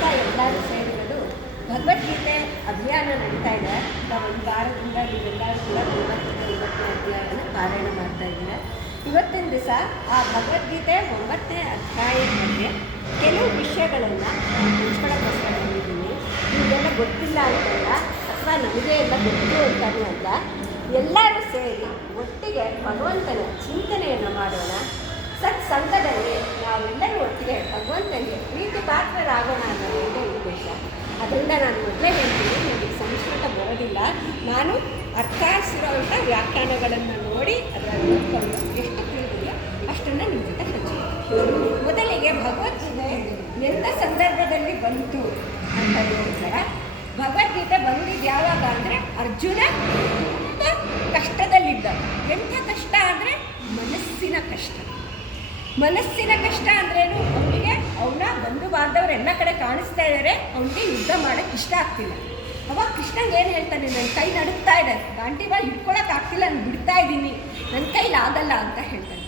ದಿವಸ ಎಲ್ಲರೂ ಸೇರಿರೋದು ಭಗವದ್ಗೀತೆ ಅಭಿಯಾನ ನಡೀತಾ ಇದೆ. ನಾವು ಒಂದು ವಾರದಿಂದ ನೀವೆಲ್ಲರೂ ಕೂಡ ಭಗವದ್ಗೀತೆ ಒಂಬತ್ತನೇ ಅಧ್ಯಾಯನ ಪಾರಾಯಣ ಮಾಡ್ತಾ ಇದ್ದೀರ ಇವತ್ತಿನ ದಿವಸ ಆ ಭಗವದ್ಗೀತೆ ಒಂಬತ್ತನೇ ಅಧ್ಯಾಯದ ಬಗ್ಗೆ ಕೆಲವು ವಿಷಯಗಳನ್ನು ಹಂಚ್ಕೊಳ್ಳೋಕ್ಕೋಸ್ಕರ ಬಂದಿದ್ದೀನಿ ನಿಮಗೆಲ್ಲ ಗೊತ್ತಿಲ್ಲ ಅಂತಲ್ಲ, ಅಥವಾ ನಮಗೆ ಎಲ್ಲ ಗೊತ್ತು ಅಂತಲೂ ಅಲ್ಲ ಎಲ್ಲರೂ ಸೇರಿ ಒಟ್ಟಿಗೆ ಭಗವಂತನ ಚಿಂತನೆಯನ್ನು ಮಾಡೋಣ. ಸತ್ಸಂಗದಲ್ಲಿ ನಾವೆಲ್ಲರೂ ಒಟ್ಟಿಗೆ ಭಗವಂತನಿಗೆ ಪ್ರೀತಿ ಪಾತ್ರರಾಗೋಣ ಅನ್ನೋದು ಒಂದೇ ಉದ್ದೇಶ. ಅದರಿಂದ ನಾನು ಮೊದಲೇ ಹೇಳ್ತೀನಿ, ನನಗೆ ಸಂಸ್ಕೃತ ಬರೋದಿಲ್ಲ. ನಾನು ಅರ್ಥಾಸಿರೋಂಥ ವ್ಯಾಖ್ಯಾನಗಳನ್ನು ನೋಡಿ ಅದರ ನೋಡಿಕೊಂಡು ಎಷ್ಟು ತಿಳಿದಿದೆಯೋ ಅಷ್ಟನ್ನು ನಿಮ್ಮ ಜೊತೆ ಹಚ್ಚಿ ಮೊದಲಿಗೆ ಭಗವದ್ಗೀತೆ ಎಂಥ ಸಂದರ್ಭದಲ್ಲಿ ಬಂತು ಅಂತ ಹೇಳ್ತಾರ ಭಗವದ್ಗೀತೆ ಬಂದಿದ್ದು ಯಾವಾಗ ಅಂದರೆ ಅರ್ಜುನ ತುಂಬ ಕಷ್ಟದಲ್ಲಿದ್ದ. ಎಂಥ ಕಷ್ಟ ಅಂದರೆ ಮನಸ್ಸಿನ ಕಷ್ಟ. ಮನಸ್ಸಿನ ಕಷ್ಟ ಅಂದ್ರೇನು? ಅವನಿಗೆ ಅವನ ಬಂಧು ಬಾಂಧವರು ಎಲ್ಲ ಕಡೆ ಕಾಣಿಸ್ತಾ ಇದ್ದಾರೆ ಅವನಿಗೆ ಯುದ್ಧ ಮಾಡೋಕ್ಕೆ ಇಷ್ಟ ಆಗ್ತಿಲ್ಲ. ಅವಾಗ ಕೃಷ್ಣಂಗೆ ಏನು ಹೇಳ್ತಾನೆ ನನ್ನ ಕೈ ನಡುಗ್ತಾ ಇದೆ ಗಾಂಟಿ ಹಿಡ್ಕೊಳಕ್ಕೆ ಆಗ್ತಿಲ್ಲ, ನಾನು ಬಿಡ್ತಾ ಇದ್ದೀನಿ ನನ್ನ ಕೈಲಿ ಆಗಲ್ಲ ಅಂತ ಹೇಳ್ತಾನೆ.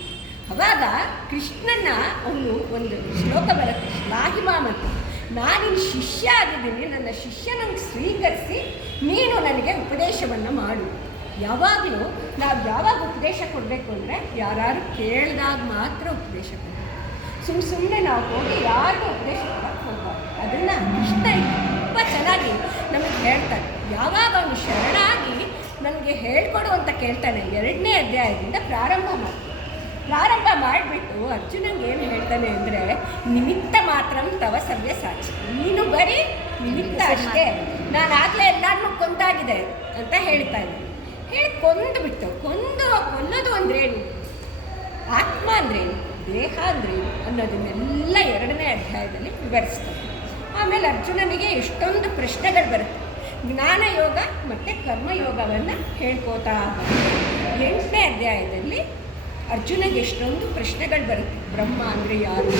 ಅವಾಗ ಕೃಷ್ಣನ ಅವನು ಒಂದು ಶ್ಲೋಕ ಬರುತ್ತೆ ಶ್ಲಾಹಿಮಾಮಂತ ನಾನಿನ್ ಶಿಷ್ಯ ಆಗಿದ್ದೀನಿ, ನನ್ನ ಶಿಷ್ಯ ನಂಗೆ ಸ್ವೀಕರಿಸಿ, ನೀನು ನನಗೆ ಉಪದೇಶವನ್ನು ಮಾಡು. ಯಾವಾಗಲೂ ನಾವು ಯಾವಾಗ ಉಪದೇಶ ಕೊಡಬೇಕು ಅಂದರೆ ಯಾರು ಕೇಳಿದಾಗ ಮಾತ್ರ ಉಪದೇಶ ಕೊಡಬೇಕು. ಸುಮ್ಮ ಸುಮ್ಮನೆ ನಾವು ಹೋಗಿ ಯಾರಿಗೂ ಉಪದೇಶ ಕೊಡೋಕ್ಕೆ ಹೋಗ್ಬಾರ್ದು. ಅದನ್ನು ಇಷ್ಟ ತುಂಬ ಚೆನ್ನಾಗಿ ನಮಗೆ ಹೇಳ್ತಾರೆ. ಯಾವಾಗ ಅವನು ಶರಣಾಗಿ ನನಗೆ ಹೇಳ್ಕೊಡು ಅಂತ ಕೇಳ್ತಾನೆ ಎರಡನೇ ಅಧ್ಯಾಯದಿಂದ ಪ್ರಾರಂಭ ಮಾಡ್ತಾನೆ ಪ್ರಾರಂಭ ಮಾಡಿಬಿಟ್ಟು ಅರ್ಜುನಂಗೆ ಏನು ಹೇಳ್ತಾನೆ ಅಂದರೆ, ನಿಮಿತ್ತ ಮಾತ್ರ ತವ ಸವ್ಯ ಸಾಕ್ಷಿ. ನೀನು ಬರೀ ನಿಮಿತ್ತ ಅಷ್ಟೇ. ನಾನು ಆಗಲೇ ಎಲ್ಲರನ್ನೂ ಕೊಂತಾಗಿದೆ ಅಂತ ಹೇಳ್ತಾ ಇದ್ದೀನಿ ಹೇಳಿ ಕೊಂದು ಬಿಟ್ಟು, ಕೊಂದು ಕೊಲ್ಲೋದು ಅಂದ್ರೇನು ಆತ್ಮ ಅಂದ್ರೇನು ದೇಹ ಅಂದ್ರೇನು ಅನ್ನೋದನ್ನೆಲ್ಲ ಎರಡನೇ ಅಧ್ಯಾಯದಲ್ಲಿ ವಿವರಿಸ್ತಾರೆ. ಆಮೇಲೆ ಅರ್ಜುನನಿಗೆ ಎಷ್ಟೊಂದು ಪ್ರಶ್ನೆಗಳು ಬರುತ್ತೆ. ಜ್ಞಾನ ಯೋಗ ಮತ್ತು ಕರ್ಮಯೋಗವನ್ನು ಹೇಳ್ಕೋತಾ. ಎಂಟನೇ ಅಧ್ಯಾಯದಲ್ಲಿ ಅರ್ಜುನಿಗೆ ಎಷ್ಟೊಂದು ಪ್ರಶ್ನೆಗಳು ಬರುತ್ತೆ. ಬ್ರಹ್ಮ ಅಂದರೆ ಯಾರು?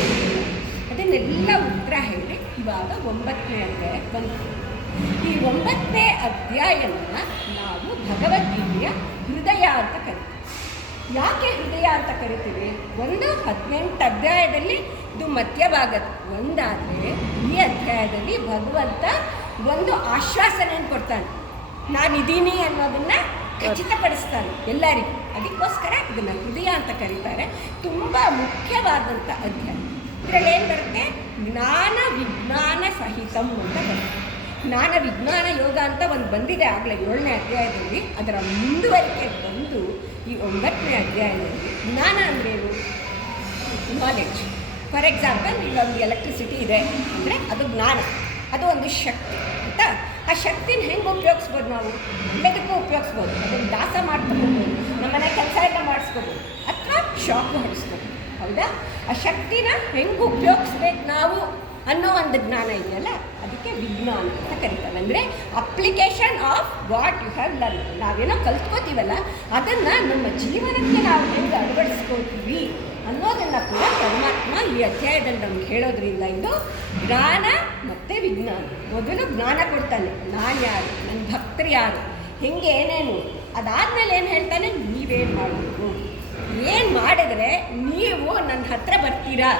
ಅದನ್ನೆಲ್ಲ ಉತ್ತರ ಹೇಳಿ ಇವಾಗ ಒಂಬತ್ತನೇ ಅಧ್ಯಾಯ ಬಂತು ಈ ಒಂಬತ್ತನೇ ಅಧ್ಯಾಯನ ನಾವು ಭಗವದ್ಗೀತೆಯ ಹೃದಯ ಅಂತ ಕರಿತೀವಿ. ಯಾಕೆ ಹೃದಯ ಅಂತ ಕರಿತೀವಿ? ಒಂದು ಹದಿನೆಂಟು ಅಧ್ಯಾಯದಲ್ಲಿ ಇದು ಮಧ್ಯಭಾಗದ ಒಂದಾದರೆ ಈ ಅಧ್ಯಾಯದಲ್ಲಿ ಭಗವಂತ ಒಂದು ಆಶ್ವಾಸನೆಯನ್ನು ಕೊಡ್ತಾನೆ. ನಾನಿದ್ದೀನಿ ಅನ್ನೋದನ್ನು ಖಚಿತಪಡಿಸ್ತಾನೆ ಎಲ್ಲರಿಗೂ. ಅದಕ್ಕೋಸ್ಕರ ಇದನ್ನು ಹೃದಯ ಅಂತ ಕರೀತಾರೆ. ತುಂಬ ಮುಖ್ಯವಾದಂಥ ಅಧ್ಯಾಯ. ಇದರಲ್ಲಿ ಏನು ಬರುತ್ತೆ? ಜ್ಞಾನ ವಿಜ್ಞಾನ ಸಹಿತಂ ಅಂತ ಬರುತ್ತೆ. ಜ್ಞಾನ ವಿಜ್ಞಾನ ಯೋಗ ಅಂತ ಒಂದು ಬಂದಿದೆ ಆಗಲೇ ಏಳನೇ ಅಧ್ಯಾಯದಲ್ಲಿ. ಅದರ ಮುಂದುವರಿಕೆ ಬಂದು ಈ ಒಂಬತ್ತನೇ ಅಧ್ಯಾಯದಲ್ಲಿ ಜ್ಞಾನ ಅಂದ್ರೇನು ನಾಲೆಡ್ಜ್ ಫಾರ್ ಎಕ್ಸಾಂಪಲ್ ಇಲ್ಲೊಂದು ಎಲೆಕ್ಟ್ರಿಸಿಟಿ ಇದೆ ಅಂದರೆ ಅದು ಜ್ಞಾನ, ಅದು ಒಂದು ಶಕ್ತಿ, ಆಯಿತಾ? ಆ ಶಕ್ತಿನ ಹೆಂಗೆ ಉಪಯೋಗಿಸ್ಬೋದು ನಾವು? ಎಲ್ಲದಕ್ಕೂ ಉಪಯೋಗಿಸ್ಬೋದು. ಅದನ್ನು ದಾಸ ಮಾಡ್ಕೊಬೋದು ನಮ್ಮನೆ ಕೆಲಸ ಎಲ್ಲ ಮಾಡಿಸ್ಕೋಬೋದು ಅಥವಾ ಶಾಕ್ ಹೊಡಿಸ್ಬೋದು ಹೌದಾ? ಆ ಶಕ್ತಿನ ಹೆಂಗೆ ಉಪಯೋಗಿಸ್ಬೇಕು ನಾವು ಅನ್ನೋ ಒಂದು ಜ್ಞಾನ ಇದೆಯಲ್ಲ ಅದಕ್ಕೆ ವಿಜ್ಞಾನ ಅಂತ ಕರಿತಾರೆ ಅಂದರೆ application of what you have learn ನಾವೇನೋ ಕಲ್ತ್ಕೋತೀವಲ್ಲ, ಅದನ್ನು ನಮ್ಮ ಜೀವನಕ್ಕೆ ನಾವು ಹೆಂಗೆ ಅಳವಡಿಸ್ಕೋತೀವಿ ಅನ್ನೋದನ್ನು ಕೂಡ ಪರಮಾತ್ಮ ಈ ಅಧ್ಯಾಯದಲ್ಲಿ ನಮ್ಗೆ ಹೇಳೋದ್ರಿಂದ ಇದು ಜ್ಞಾನ ಮತ್ತು ವಿಜ್ಞಾನ. ಮೊದಲು ಜ್ಞಾನ ಕೊಡ್ತಾನೆ. ನಾನು ಯಾರು? ನನ್ನ ಭಕ್ತರು ಯಾರು? ಹೆಂಗೆ, ಏನೇನು? ಅದಾದಮೇಲೆ ಏನು ಹೇಳ್ತಾನೆ? ನೀವೇನು ಮಾಡಬೇಕು? ಏನು ಮಾಡಿದ್ರೆ ನೀವು ನನ್ನ ಹತ್ರ ಬರ್ತೀರಾ?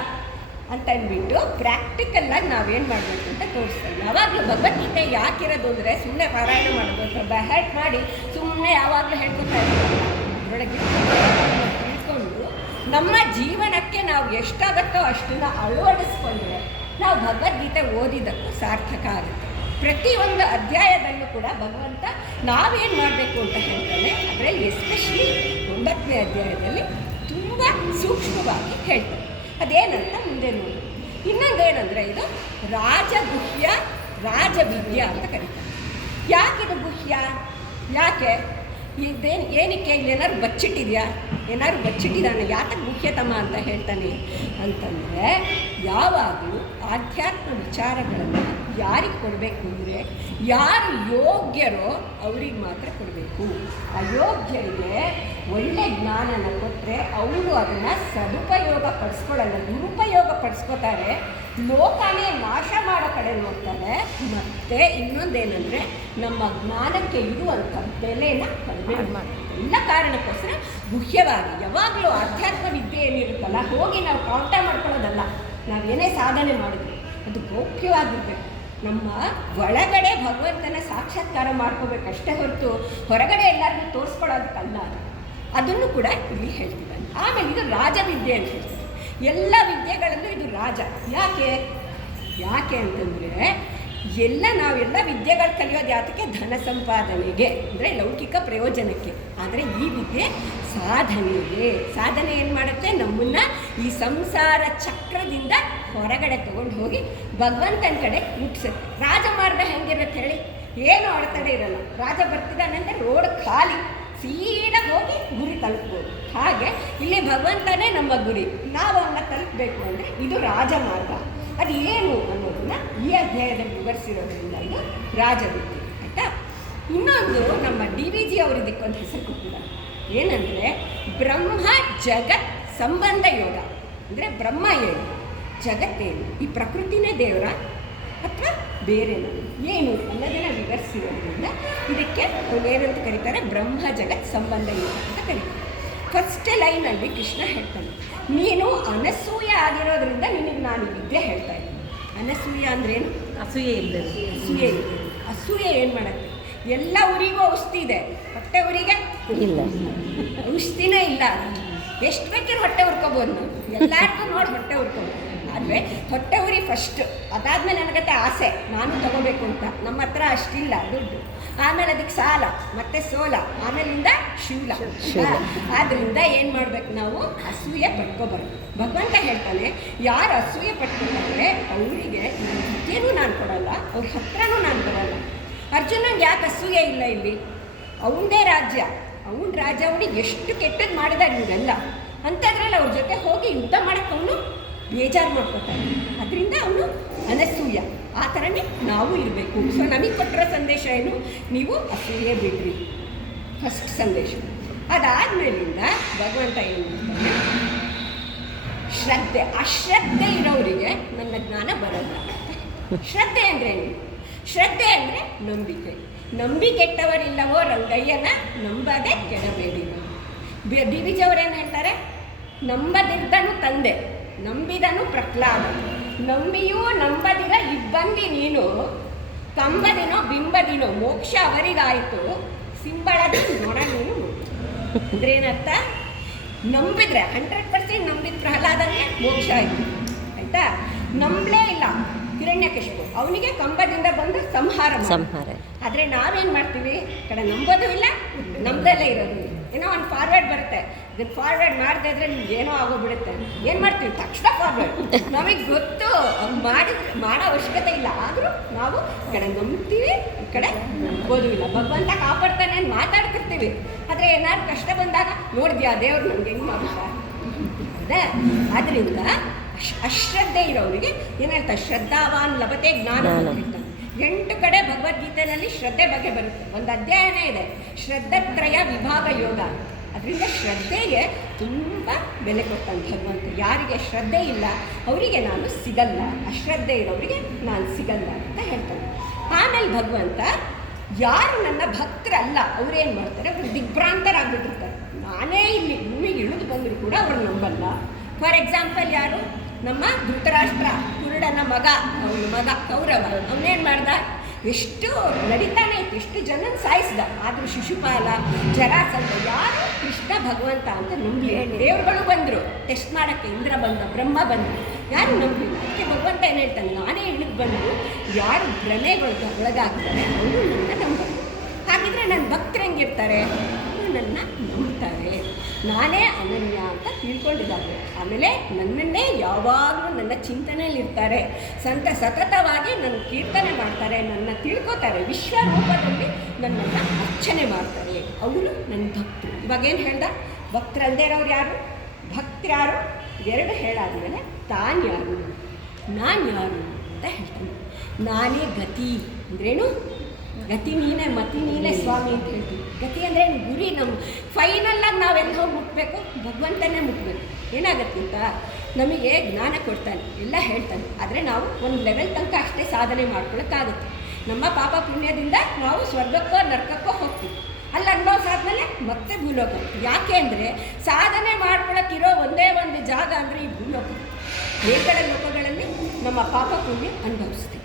ಅಂತ ಅಂದ್ಬಿಟ್ಟು ಪ್ರಾಕ್ಟಿಕಲ್ಲಾಗಿ ನಾವೇನು ಮಾಡಬೇಕು ಅಂತ ತೋರಿಸ್ತೀವಿ. ಯಾವಾಗಲೂ ಭಗವದ್ಗೀತೆ ಯಾಕಿರೋದು ಅಂದರೆ ಸುಮ್ಮನೆ ಪಾರಾಯಣ ಮಾಡೋದು ಅಥವಾ ಮಾಡಿ ಸುಮ್ಮನೆ ಯಾವಾಗಲೂ ಹೇಳ್ಕೊತಾ ಅದರೊಳಗೆ ತಿಳ್ಕೊಂಡು ನಮ್ಮ ಜೀವನಕ್ಕೆ ನಾವು ಎಷ್ಟಾಗತ್ತೋ ಅಷ್ಟನ್ನು ಅಳವಡಿಸ್ಕೊಂಡ್ರೆ ನಾವು ಭಗವದ್ಗೀತೆ ಓದಿದ್ದಕ್ಕೂ ಸಾರ್ಥಕ ಆಗುತ್ತೆ. ಪ್ರತಿಯೊಂದು ಅಧ್ಯಾಯದಲ್ಲೂ ಕೂಡ ಭಗವಂತ ನಾವೇನು ಮಾಡಬೇಕು ಅಂತ ಹೇಳ್ತಾನೆ, ಅದರಲ್ಲಿ ಎಸ್ಪೆಷಲಿ ಒಂಬತ್ತನೇ ಅಧ್ಯಾಯದಲ್ಲಿ ತುಂಬ ಸೂಕ್ಷ್ಮವಾಗಿ ಹೇಳ್ತಾನೆ. ಅದೇನಂತ ಮುಂದೆ ನೋಡಿ. ಇನ್ನೊಂದು ಏನಂದರೆ ಇದು ರಾಜಗುಹ್ಯ, ರಾಜವಿದ್ಯ ಅಂತ ಕರೀತಾರೆ. ಇದು ಗುಹ್ಯ? ಯಾಕೆ? ಇದೇನು ಏನಕ್ಕೆ ಇಲ್ಲಿ ಏನಾದ್ರು ಬಚ್ಚಿಟ್ಟಿದೆಯಾ? ಏನಾದ್ರು ಬಚ್ಚಿಟ್ಟಿದ್ದಾನೆ? ಯಾಕೆ ಗುಹ್ಯತಮ ಅಂತ ಹೇಳ್ತಾನೆ ಅಂತಂದರೆ, ಯಾವಾಗಲೂ ಆಧ್ಯಾತ್ಮ ವಿಚಾರಗಳನ್ನು ಯಾರಿಗೆ ಕೊಡಬೇಕು ಅಂದರೆ, ಯಾರು ಯೋಗ್ಯರೋ ಅವ್ರಿಗೆ ಮಾತ್ರ ಕೊಡಬೇಕು. ಅಯೋಗ್ಯರಿಗೆ ಒಳ್ಳೆ ಜ್ಞಾನನ ಕೊಟ್ಟರೆ ಅವರು ಅದನ್ನು ಸದುಪಯೋಗ ಪಡಿಸ್ಕೊಳ್ಳಲ್ಲ ದುರುಪಯೋಗ ಪಡಿಸ್ಕೋತಾರೆ ಲೋಕನೇ ನಾಶ ಮಾಡೋ ಕಡೆ ನೋಡ್ತಾರೆ ಮತ್ತು ಇನ್ನೊಂದೇನೆಂದರೆ ನಮ್ಮ ಜ್ಞಾನಕ್ಕೆ ಇರುವಂಥ ಬೆಲೆನ ಕಡಿಮೆ ಮಾಡ್ತಾರೆ. ಎಲ್ಲ ಕಾರಣಕ್ಕೋಸ್ಕರ ಮುಖ್ಯವಾಗಿ ಯಾವಾಗಲೂ ಆಧ್ಯಾತ್ಮ ವಿದ್ಯೆ ಏನಿರುತ್ತಲ್ಲ, ಹೋಗಿ ನಾವು ಕಾಂಟ ಮಾಡ್ಕೊಳ್ಳೋದಲ್ಲ. ನಾವೇನೇ ಸಾಧನೆ ಮಾಡಿದ್ವಿ ಅದು ಗೌಪ್ಯವಾಗಿರ್ಬೇಕು. ನಮ್ಮ ಒಳಗಡೆ ಭಗವಂತನ ಸಾಕ್ಷಾತ್ಕಾರ ಮಾಡ್ಕೋಬೇಕಷ್ಟೇ ಹೊರತು ಹೊರಗಡೆ ಎಲ್ಲರಿಗೂ ತೋರಿಸ್ಕೊಳ್ಳೋದಕ್ಕಲ್ಲ ಅದು. ಅದನ್ನು ಕೂಡ ಇಲ್ಲಿ ಹೇಳ್ತಿದ್ದಾನೆ ಆಮೇಲೆ ಇದು ರಾಜವಿದ್ಯೆ ಅಂತ ಹೇಳ್ತಾರೆ. ಎಲ್ಲ ವಿದ್ಯೆಗಳಲ್ಲೂ ಇದು ರಾಜ. ಯಾಕೆ? ಯಾಕೆ ಅಂತಂದರೆ ಎಲ್ಲ ನಾವೆಲ್ಲ ವಿದ್ಯೆಗಳು ಕಲಿಯೋದು ಯಾತಕ್ಕೆ? ಧನ ಸಂಪಾದನೆಗೆ, ಅಂದರೆ ಲೌಕಿಕ ಪ್ರಯೋಜನಕ್ಕೆ. ಆದರೆ ಈ ವಿದ್ಯೆ ಸಾಧನೆಗೆ. ಸಾಧನೆ ಏನು ಮಾಡುತ್ತೆ? ನಮ್ಮನ್ನು ಈ ಸಂಸಾರ ಚಕ್ರದಿಂದ ಹೊರಗಡೆ ತಗೊಂಡು ಹೋಗಿ ಭಗವಂತನ ಕಡೆ ಮುಟ್ಸುತ್ತೆ. ರಾಜಮಾರ್ಗ ಹೆಂಗಿರುತ್ತೆ ಹೇಳಿ? ಏನು ಅಡೆತಡೆ ಇರಲ್ಲ. ರಾಜ ಬರ್ತಿದ್ದಾನೆ ಅಂದರೆ ರೋಡ್ ಖಾಲಿ. ಸೀದಾ ಹೋಗಿ ಗುರಿ ತಲುಪ್ಬೋದು. ಹಾಗೆ ಇಲ್ಲಿ ಭಗವಂತನೇ ನಮ್ಮ ಗುರಿ. ನಾವು ಅವನ್ನ ತಲುಪಬೇಕು ಅಂದರೆ ಇದು ರಾಜಮಾರ್ಗ. ಅದು ಏನು ಅನ್ನೋದನ್ನ ಈ ಅಧ್ಯಾಯದಲ್ಲಿ ವಿವರಿಸಿರೋದ್ರಿಂದ ಇದು ರಾಜವಿದ್ಯೆ ಆಯಿತಾ? ಇನ್ನೊಂದು ನಮ್ಮ ಡಿ ವಿ ಜಿ ಅವರು ಇದಕ್ಕೊಂದು ಹೆಸರು ಕೊಟ್ಟಿದ್ದಾರೆ. ಏನಂದರೆ ಬ್ರಹ್ಮ ಜಗತ್ ಸಂಬಂಧ ಯೋಗ. ಅಂದರೆ ಬ್ರಹ್ಮ ಏನು? ಜಗತ್ತೇನು? ಈ ಪ್ರಕೃತಿನೇ ದೇವರ ಅಥವಾ ಬೇರೆ ಏನು ಅನ್ನೋದನ್ನು ವಿವರಿಸಿರೋದ್ರಿಂದ ಇದಕ್ಕೆ ಏನಂತ ಕರೀತಾರೆ ಬ್ರಹ್ಮ ಜಗತ್ ಸಂಬಂಧ ಯೋಗ ಅಂತ ಕರೀತಾರೆ. ಫಸ್ಟ್ ಲೈನಲ್ಲಿ ಕೃಷ್ಣ ಹೇಳ್ತಾನೆ ನೀನು ಅನಸೂಯ ಆಗಿರೋದ್ರಿಂದ ನಿನಗೆ ನಾನು ವಿದ್ಯೆ ಹೇಳ್ತಾ ಇದ್ದೀನಿ. ಅನಸೂಯ ಅಂದ್ರೇನು ಅಸೂಯೆ ಇಲ್ಲ ಅಸೂಯೆ ಇಲ್ಲ ಅಸೂಯೆ ಏನು ಮಾಡುತ್ತೆ? ಎಲ್ಲ ಊರಿಗೂ ಔಷಧಿ ಇದೆ. ಹೊಟ್ಟೆ ಊರಿಗೆ? ಇಲ್ಲ. ಔಷಧಿನೇ ಇಲ್ಲ. ಎಷ್ಟು ಬೇಕಿರೋ ಹೊಟ್ಟೆ ಉರ್ಕೋಬೋದು. ಎಲ್ಲಾರ್ಗೂ ಎಲ್ಲರಿಗೂ ನೋಡಿ ಹೊಟ್ಟೆ ಉರ್ಕೋಬೋದು. ಆದರೆ ಹೊಟ್ಟೆ ಉರಿ ಫಸ್ಟ್ ಅದಾದಮೇಲೆ ನನಗತ್ತೆ ಆಸೆ ನಾನು ತಗೋಬೇಕು ಅಂತ. ನಮ್ಮ ಹತ್ರ ಅಷ್ಟಿಲ್ಲ ದುಡ್ಡು. ಆಮೇಲೆ ಅದಕ್ಕೆ ಸಾಲ ಮತ್ತೆ ಸೋಲ ಆಮೇಲಿಂದ ಶೂಲ. ಆದ್ರಿಂದ ಆದ್ದರಿಂದ ಏನು ಮಾಡ್ಬೇಕು ನಾವು? ಅಸೂಯೆ ಪಡ್ಕೋಬಾರ್ದು ಭಗವಂತ ಹೇಳ್ತಾನೆ ಯಾರು ಅಸೂಯೆ ಪಟ್ಕೊಂಡ್ರೆ ಅವರಿಗೆ ವಿದ್ಯೆನೂ ನಾನು ಕೊಡಲ್ಲ ಅವ್ರ ಹತ್ರನೂ ನಾನು ಕೊಡಲ್ಲ ಅರ್ಜುನಂಗೆ ಯಾಕೆ ಅಸೂಯೆ ಇಲ್ಲ ಇಲ್ಲಿ? ಅವನದೇ ರಾಜ್ಯ. ಅವನ ರಾಜ ಅವನಿಗೆ ಎಷ್ಟು ಕೆಟ್ಟದ್ದು ಮಾಡಿದಾರೆ ಇವರೆಲ್ಲ. ಅಂಥದ್ರಲ್ಲಿ ಅವ್ರ ಜೊತೆ ಹೋಗಿ ಯುದ್ಧ ಮಾಡಕ್ಕೆ ಅವನು ಬೇಜಾರು ಮಾಡ್ಕೊತಾನೆ ಅದರಿಂದ ಅವನು ಅನಸೂಯ. ಆ ಥರನೇ ನಾವು ಇರಬೇಕು. ಸೊ ನಮಗೆ ಕೊಟ್ಟಿರೋ ಸಂದೇಶ ಏನು? ನೀವು ಅಸೂಯೆ ಬಿಡ್ರಿ. ಫಸ್ಟ್ ಸಂದೇಶ. ಅದಾದ್ಮೇಲಿಂದ ಭಗವಂತ ಏನು ಮಾಡ್ತಾನೆ? ಶ್ರದ್ಧೆ, ಅಶ್ರದ್ಧೆ ಇರೋರಿಗೆ ನನ್ನ ಜ್ಞಾನ ಬರಲ್ಲ. ಶ್ರದ್ಧೆ ಅಂದರೆ ಏನು? ಶ್ರದ್ಧೆ ಅಂದರೆ ನಂಬಿಕೆ. ನಂಬಿಕೆಟ್ಟವರಿಲ್ಲವೋ ರಂಗಯ್ಯನ ನಂಬದೆ ಕೆಡಬೇಡಿ. ಡಿ ವಿ ಅವ್ರೇನು ಹೇಳ್ತಾರೆ? ನಂಬದಿದ್ದನು ತಂದೆ. ನಂಬಿದನು ಪ್ರಹ್ಲಾದ. ನಂಬಿಯೂ ನಂಬದಿರ ಇಬ್ಬಂದಿ ನೀನು. ಕಂಬದಿನೋ ಬಿಂಬದಿನೋ ಮೋಕ್ಷ ಅವರಿಗಾಯಿತು. ಸಿಂಬಳದಿ ನೋಡ ನೀನು. ಅಂದ್ರೆ ಏನರ್ಥ? ನಂಬಿದ್ರೆ ಹಂಡ್ರೆಡ್ ಪರ್ಸೆಂಟ್ ನಂಬಿದ ಪ್ರಹ್ಲಾದನೇ ಮೋಕ್ಷ ಆಯಿತು. ಆಯ್ತಾ? ನಂಬಲೇ ಇಲ್ಲ. ಹಿರಣ್ಯಕಶಿಪು ಅವನಿಗೆ ಕಂಬದಿಂದ ಬಂದು ಸಂಹಾರ ಸಂಹಾರ. ಆದರೆ ನಾವೇನು ಮಾಡ್ತೀವಿ? ಕಡೆ ನಂಬೋದು ಇಲ್ಲ ನಂಬದಲ್ಲೇ ಇರೋದು. ಏನೋ ಒಂದು ಫಾರ್ವರ್ಡ್ ಬರುತ್ತೆ. ಇದನ್ನ ಫಾರ್ವರ್ಡ್ ಮಾಡ್ತಾ ಇದ್ರೆ ನಿಮ್ಗೆ ಏನೋ ಆಗೋಗ್ಬಿಡುತ್ತೆ. ಏನು ಮಾಡ್ತೀವಿ? ತಕ್ಷಣ ಫಾರ್ವರ್ಡ್ ನಮಗೆ ಗೊತ್ತು. ಮಾಡಿದ ಮಾಡಿದ್ರೆ ಮಾಡೋ ಅವಶ್ಯಕತೆ ಇಲ್ಲ. ಆದರೂ ನಾವು ಈ ಕಡೆ ನಂಬ್ತೀವಿ ಈ ಕಡೆ ನಂಬೋದು ಇಲ್ಲ. ಭಗವಂತ ಕಾಪಾಡ್ತಾನೆ ಅಂತ ಮಾತಾಡ್ತಿರ್ತೀವಿ. ಆದರೆ ಏನಾದ್ರು ಕಷ್ಟ ಬಂದಾಗ ನೋಡಿದ್ಯಾ ದೇವ್ರು ನಮ್ಗೆ ಹೆಂಗೆ ಮಾಡ್ತಾ ಅದೇ. ಆದ್ದರಿಂದ ಅಶ್- ಅಶ್ರದ್ಧೆ ಇರೋರಿಗೆ ಏನು ಹೇಳ್ತಾರೆ? ಶ್ರದ್ಧಾವಾನ್ ಲಭತೆ ಜ್ಞಾನ ಎಂಟು ಕಡೆ ಭಗವದ್ಗೀತೆಯಲ್ಲಿ ಶ್ರದ್ಧೆ ಬಗ್ಗೆ ಬರುತ್ತೆ. ಒಂದು ಅಧ್ಯಾಯನೇ ಇದೆ. ಶ್ರದ್ಧತ್ರಯ ವಿಭಾಗ ಯೋಗ ಅದರಿಂದ ಶ್ರದ್ಧೆಗೆ ತುಂಬ ಬೆಲೆ ಕೊಡ್ತಾನೆ ಭಗವಂತ ಯಾರಿಗೆ ಶ್ರದ್ಧೆ ಇಲ್ಲ, ಅವರಿಗೆ ನಾನು ಸಿಗಲ್ಲ. ಅಶ್ರದ್ಧೆ ಇರೋರಿಗೆ ನಾನು ಸಿಗಲ್ಲ ಅಂತ ಹೇಳ್ತಾನೆ ಆಮೇಲೆ ಭಗವಂತ ಯಾರು ನನ್ನ ಭಕ್ತರಲ್ಲ ಅವ್ರೇನು ಮಾಡ್ತಾರೆ? ಅವರು ದಿಗ್ಭ್ರಾಂತರಾಗ್ಬಿಟ್ಟಿರ್ತಾರೆ. ನಾನೇ ಇಲ್ಲಿ ಭೂಮಿಗೆ ಇಳಿದು ಬಂದರೂ ಕೂಡ ಅವ್ರು ನಂಬಲ್ಲ. ಫಾರ್ ಎಕ್ಸಾಂಪಲ್ ಯಾರು? ನಮ್ಮ ಧೃತರಾಷ್ಟ್ರ ಕುರುಡನ ಮಗ, ಅವನ ಮಗ ಕೌರವ. ಅವನೇನು ಮಾಡ್ದ? ಎಷ್ಟು ನಡೀತಾನೆ ಇತ್ತು, ಎಷ್ಟು ಜನ ಸಾಯಿಸ್ದ. ಆದರೂ ಶಿಶುಪಾಲ ಜರಾಸಂತ ಯಾರು ಕೃಷ್ಣ ಭಗವಂತ ಅಂತ ನಂಬಲಿ ದೇವರುಗಳು ಬಂದರು ಟೆಸ್ಟ್ ಮಾಡೋಕ್ಕೆ ಇಂದ್ರ ಬಂದ, ಬ್ರಹ್ಮ ಬಂದರು. ಯಾರು ನಂಬಲಿಲ್ಲ. ಅದಕ್ಕೆ ಭಗವಂತ ಏನು ಹೇಳ್ತಾನೆ, ನಾನೇ ಇಳಿದು ಬಂದು ಯಾರು ಭ್ರಮೆಗಳಿಗೆ ಒಳಗಾಗ್ತಾರೆ ಅವರು ನನ್ನ ನಂಬರು ಹಾಗಿದ್ರೆ ನನ್ನ ಭಕ್ತರು ಹೆಂಗಿರ್ತಾರೆ? ಅವರು ನನ್ನ ನಂಬ್ತಾರೆ. ನಾನೇ ಅನನ್ಯ ಅಂತ ತಿಳ್ಕೊಂಡಿದ್ದಾರೆ ಆಮೇಲೆ ನನ್ನನ್ನೇ ಯಾವಾಗಲೂ ನನ್ನ ಚಿಂತನೆಯಲ್ಲಿರ್ತಾರೆ. ಸಂತ ಸತತವಾಗಿ ನನ್ನ ಕೀರ್ತನೆ ಮಾಡ್ತಾರೆ, ನನ್ನ ತಿಳ್ಕೊತಾರೆ, ವಿಶ್ವರೂಪದಲ್ಲಿ ನನ್ನನ್ನು ಅರ್ಚನೆ ಮಾಡ್ತಾರೆ. ಅವರು ನನ್ನ ಭಕ್ತರು. ಇವಾಗೇನು ಹೇಳ್ದ? ಭಕ್ತರಲ್ಲದೆ ಇರೋರು ಯಾರು? ಭಕ್ತರ್ಯಾರು ಎರಡು ಹೇಳಾದ್ಮೇಲೆ ತಾನು ಯಾರು? ನಾನು ಯಾರು ಅಂತ ಹೇಳ್ತೀನಿ. ನಾನೇ ಗತಿ ಅಂದ್ರೇನು? ಗತಿ ನೀನೇ ಮತಿ ನೀನೇ ಸ್ವಾಮಿ ಅಂತ ಹೇಳ್ತೀವಿ. ಗತಿ ಅಂದರೆ ಗುರಿ ನಮ್ಮ ಫೈನಲ್ಲಾಗಿ ನಾವೆಲ್ಲ ಹೋಗಿ ಮುಟ್ಬೇಕು? ಭಗವಂತನೇ ಮುಟ್ಬೇಕು. ಏನಾಗತ್ತೆ ಅಂತ ನಮಗೆ ಜ್ಞಾನ ಕೊಡ್ತಾನೆ. ಎಲ್ಲ ಹೇಳ್ತಾನೆ. ಆದರೆ ನಾವು ಒಂದು ಲೆವೆಲ್ ತನಕ ಅಷ್ಟೇ ಸಾಧನೆ ಮಾಡ್ಕೊಳಕ್ಕಾಗುತ್ತೆ. ನಮ್ಮ ಪಾಪ ಪುಣ್ಯದಿಂದ ನಾವು ಸ್ವರ್ಗಕ್ಕೋ, ನರ್ಕಕ್ಕೋ ಹೋಗ್ತೀವಿ. ಅಲ್ಲಿ ಅನುಭವಿಸಾದ್ಮೇಲೆ ಮತ್ತೆ ಭೂಲೋಕ. ಯಾಕೆ ಅಂದರೆ ಸಾಧನೆ ಮಾಡ್ಕೊಳಕ್ಕಿರೋ ಒಂದೇ ಒಂದು ಜಾಗ ಅಂದರೆ ಈ ಭೂಲೋಕ. ಬೇರೆ ಕಡೆ ಲೋಕಗಳಲ್ಲಿ ನಮ್ಮ ಪಾಪ ಪುಣ್ಯ ಅನುಭವಿಸ್ತೀವಿ.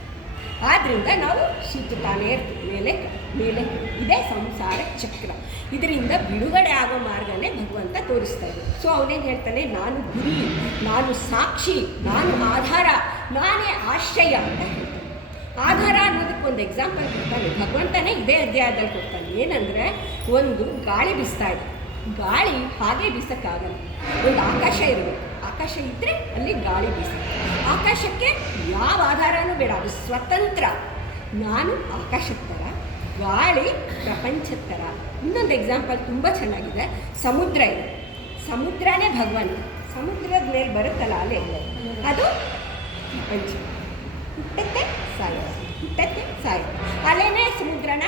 ಆದ್ದರಿಂದ ನಾವು ಸುತ್ತುತ್ತಾನೇ ಇರ್ತೀವಿ. ಮೇಲೆ ಮೇಲೆ ಇದೇ ಸಂಸಾರ ಚಕ್ರ. ಇದರಿಂದ ಬಿಡುಗಡೆ ಆಗೋ ಮಾರ್ಗನೇ ಭಗವಂತ ತೋರಿಸ್ತಾ ಇದ್ದರು ಸೊ ಅವನೇನು ಹೇಳ್ತಾನೆ? ನಾನು ಗುರಿ, ನಾನು ಸಾಕ್ಷಿ, ನಾನು ಆಧಾರ, ನಾನೇ ಆಶ್ರಯ ಅಂತ ಆಧಾರ ಅನ್ನೋದಕ್ಕೆ ಒಂದು ಎಕ್ಸಾಂಪಲ್ ಕೊಡ್ತಾನೆ. ಭಗವಂತನೇ ಇದೇ ಅಧ್ಯಾಯದಲ್ಲಿ ಕೊಡ್ತಾನೆ. ಏನಂದರೆ, ಒಂದು ಗಾಳಿ ಬೀಸ್ತಾ ಇದೆ. ಗಾಳಿ ಹಾಗೆ ಬೀಸಕ್ಕಾಗಲ್ಲ. ಒಂದು ಆಕಾಶ ಇರಬೇಕು ಆಕಾಶ ಇದ್ದರೆ ಅಲ್ಲಿ ಗಾಳಿ ಬೀಸುತ್ತೆ. ಆಕಾಶಕ್ಕೆ ಯಾವ ಆಧಾರನೂ ಬೇಡ, ಅದು ಸ್ವತಂತ್ರ. ನಾನು ಆಕಾಶದ ಥರ, ಗಾಳಿ ಪ್ರಪಂಚದ ಥರ. ಇನ್ನೊಂದು ಎಕ್ಸಾಂಪಲ್ ತುಂಬ ಚೆನ್ನಾಗಿದೆ. ಸಮುದ್ರ ಇದೆ. ಸಮುದ್ರನೇ ಭಗವಂತ ಸಮುದ್ರದ ಮೇಲೆ ಬರುತ್ತಲ್ಲ ಅಲೆ ಅದು ಪ್ರಪಂಚ. ಹುಟ್ಟತ್ತೆ ಸಾಯ ಹುಟ್ಟತ್ತೆ ಸಾಯ. ಅಲೆನೇ ಸಮುದ್ರನ?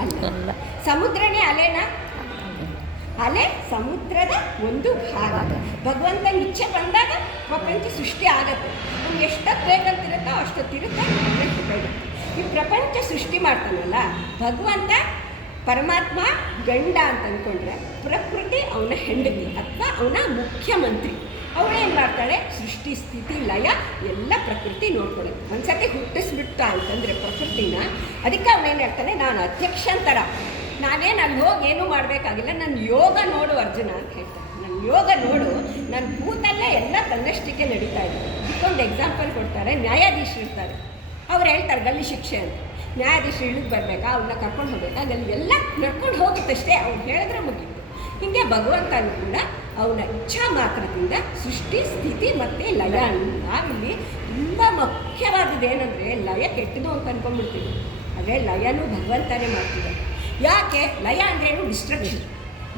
ಅಲ್ಲ ಅಲ್ಲ. ಸಮುದ್ರನೇ ಅಲೆನಾ ಅಲೆ ಸಮುದ್ರದ ಒಂದು ಭಾಗ. ಭಗವಂತನ ಇಚ್ಛೆ ಬಂದಾಗ ಪ್ರಪಂಚ ಸೃಷ್ಟಿ ಆಗತ್ತೆ. ನಮ್ಗೆ ಎಷ್ಟೊತ್ತು ಬೇಕಂತಿರುತ್ತೋ ಅಷ್ಟೊತ್ತಿರುತ್ತೆ ಹೊರಟೋಗುತ್ತೆ. ಈ ಪ್ರಪಂಚ ಸೃಷ್ಟಿ ಮಾಡ್ತಾನಲ್ಲ, ಭಗವಂತ ಪರಮಾತ್ಮ ಗಂಡ ಅಂತ ಅಂದ್ಕೊಂಡ್ರೆ ಪ್ರಕೃತಿ ಅವನ ಹೆಂಡತಿ ಅಥವಾ ಅವನ ಮುಖ್ಯಮಂತ್ರಿ. ಅವಳೇನು ಮಾಡ್ತಾಳೆ? ಸೃಷ್ಟಿ, ಸ್ಥಿತಿ, ಲಯ ಎಲ್ಲ ಪ್ರಕೃತಿ ನೋಡ್ಕೊಳ್ಳುತ್ತೆ ಒಂದ್ಸತಿ ಹುಟ್ಟಿಸ್ಬಿಡ್ತಾ ಅಂತಂದರೆ ಪ್ರಕೃತಿನ, ಅದಕ್ಕೆ ಅವನೇನು ಹೇಳ್ತಾನೆ ನಾನು ಅಧ್ಯಕ್ಷ ಅಂತರ ನಾನೇನು ಅಲ್ಲಿ ಹೋಗಿ ಏನೂ ಮಾಡಬೇಕಾಗಿಲ್ಲ. ನನ್ನ ಯೋಗ ನೋಡು ಅರ್ಜುನ ಅಂತ ಹೇಳ್ತಾರೆ ನನ್ನ ಯೋಗ ನೋಡು ನನ್ನ ಕೂತಲ್ಲೇ ಎಲ್ಲ ತನ್ನಷ್ಟಕ್ಕೆ ನಡೀತಾ ಇದೆ. ಇದಕ್ಕೊಂದು ಎಕ್ಸಾಂಪಲ್ ಕೊಡ್ತಾರೆ. ನ್ಯಾಯಾಧೀಶರು ಇರ್ತಾರೆ. ಅವ್ರು ಹೇಳ್ತಾರೆ, ಗಲ್ಲಿ ಶಿಕ್ಷೆ ಅಂತ. ನ್ಯಾಯಾಧೀಶರು ಇಳಿದು ಬರಬೇಕಾ? ಅವ್ರನ್ನ ಕರ್ಕೊಂಡು ಹೋಗ್ಬೇಕಾ? ಗಲ್ಲಿ ಎಲ್ಲ ನಡ್ಕೊಂಡು ಹೋಗುತ್ತಷ್ಟೇ. ಅವ್ರು ಹೇಳಿದ್ರೆ ಮುಗೀತು. ಹೀಗೆ ಭಗವಂತನೂ ಕೂಡ ಅವನ ಇಚ್ಛಾ ಮಾತ್ರದಿಂದ ಸೃಷ್ಟಿ, ಸ್ಥಿತಿ ಮತ್ತು ಲಯ ನಾವಿಲ್ಲಿ ತುಂಬ ಮುಖ್ಯವಾದದ್ದು ಏನಂದರೆ ಲಯ ಕೆಟ್ಟದು ಅಂತ ಅನ್ಕೊಂಡ್ಬಿಡ್ತೀವಿ. ಅದೇ ಲಯನೂ ಭಗವಂತನೇ ಮಾಡ್ತಿದ್ದಾರೆ ಯಾಕೆ ಲಯ ಅಂದ್ರೇನು ಡಿಸ್ಟ್ರಕ್ಷನ್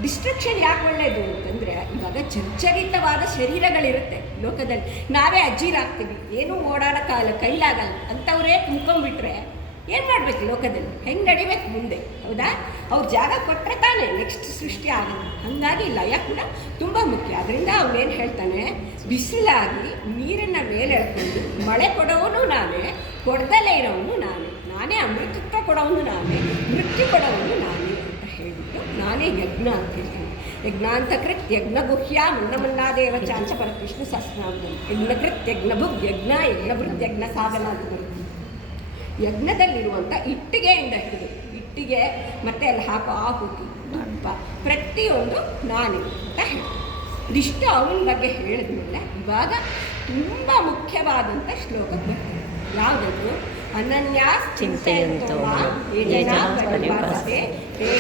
ಡಿಸ್ಟ್ರಕ್ಷನ್ ಯಾಕೆ ಒಳ್ಳೆಯದು ಅಂತಂದರೆ ಇವಾಗ ಚರ್ಚರಿತವಾದ ಶರೀರಗಳಿರುತ್ತೆ ಲೋಕದಲ್ಲಿ. ನಾವೇ ಅಜ್ಜಿರಾಗ್ತೀವಿ, ಏನೂ ಓಡಾಡೋಕ್ಕಾಗಲ್ಲ ಕೈಲಾಗಲ್ಲ. ಅಂಥವರೇ ತುಂಬ್ಕೊಂಡ್ಬಿಟ್ರೆ ಏನು ಮಾಡಬೇಕು ಲೋಕದಲ್ಲಿ? ಹೆಂಗೆ ನಡಿಬೇಕು ಮುಂದೆ? ಹೌದಾ? ಅವ್ರು ಜಾಗ ಕೊಟ್ಟರೆ ತಾನೇ ನೆಕ್ಸ್ಟ್ ಸೃಷ್ಟಿ ಆಗಲ್ಲ. ಹಾಗಾಗಿ ಲಯ ಕೂಡ ತುಂಬ ಮುಖ್ಯ. ಅದರಿಂದ ಅವನೇನು ಹೇಳ್ತಾನೆ? ಬಿಸಿಲಾಗಿ ನೀರನ್ನು ಮೇಲೆ ಎಳ್ಕೊಂಡು ಮಳೆ ಕೊಡೋನು ನಾನೇ, ಕೊಡ್ದಲೇ ಇರೋನು ನಾನೇ. ನಾನೇ ಅಮೃತತ್ವ ಕೊಡೋನು ನಾನೇ, ಮೃತ್ಯು ಕೊಡೋನು ನಾನೇ ಅಂತ ಹೇಳಿಬಿಟ್ಟು ನಾನೇ ಯಜ್ಞ ಅಂತ ಹೇಳ್ತೀನಿ. ಯಜ್ಞಾಂತಕೃತ್ ಯಜ್ಞಗುಹ್ಯ ಮನ್ನಮನ್ನಾದೇವ ಚಾಂಚ ಪರಕೃಷ್ಣ ಸಹಸ್ರನಾಮದಲ್ಲಿ ಯಜ್ಞಕೃತ್ ಯಜ್ಞಭುಗ್ ಯಜ್ಞ, ಯಜ್ಞಭೃತ್ ಯಜ್ಞ ಸಾಧನ ಅಂತ ಬರುತ್ತೆ. ಯಜ್ಞದಲ್ಲಿರುವಂಥ ಇಟ್ಟಿಗೆಯಿಂದ ಹಿಡಿದು, ಇಟ್ಟಿಗೆ ಮತ್ತೆ ಅಲ್ಲಿ ಹಾಕೋ ಆಹುತಿ, ತುಪ್ಪ, ಪ್ರತಿಯೊಂದು ನಾನೇ ಅಂತ ಹೇಳ್ತೀನಿ. ಇದಿಷ್ಟು ಅವನ ಬಗ್ಗೆ ಹೇಳಿದ್ಮೇಲೆ ಇವಾಗ ತುಂಬ ಮುಖ್ಯವಾದಂಥ ಶ್ಲೋಕಕ್ಕೆ ಬರ್ತದೆ ಯಾವುದದು? ಜನಾ ಪರಿಭಾಸತೆ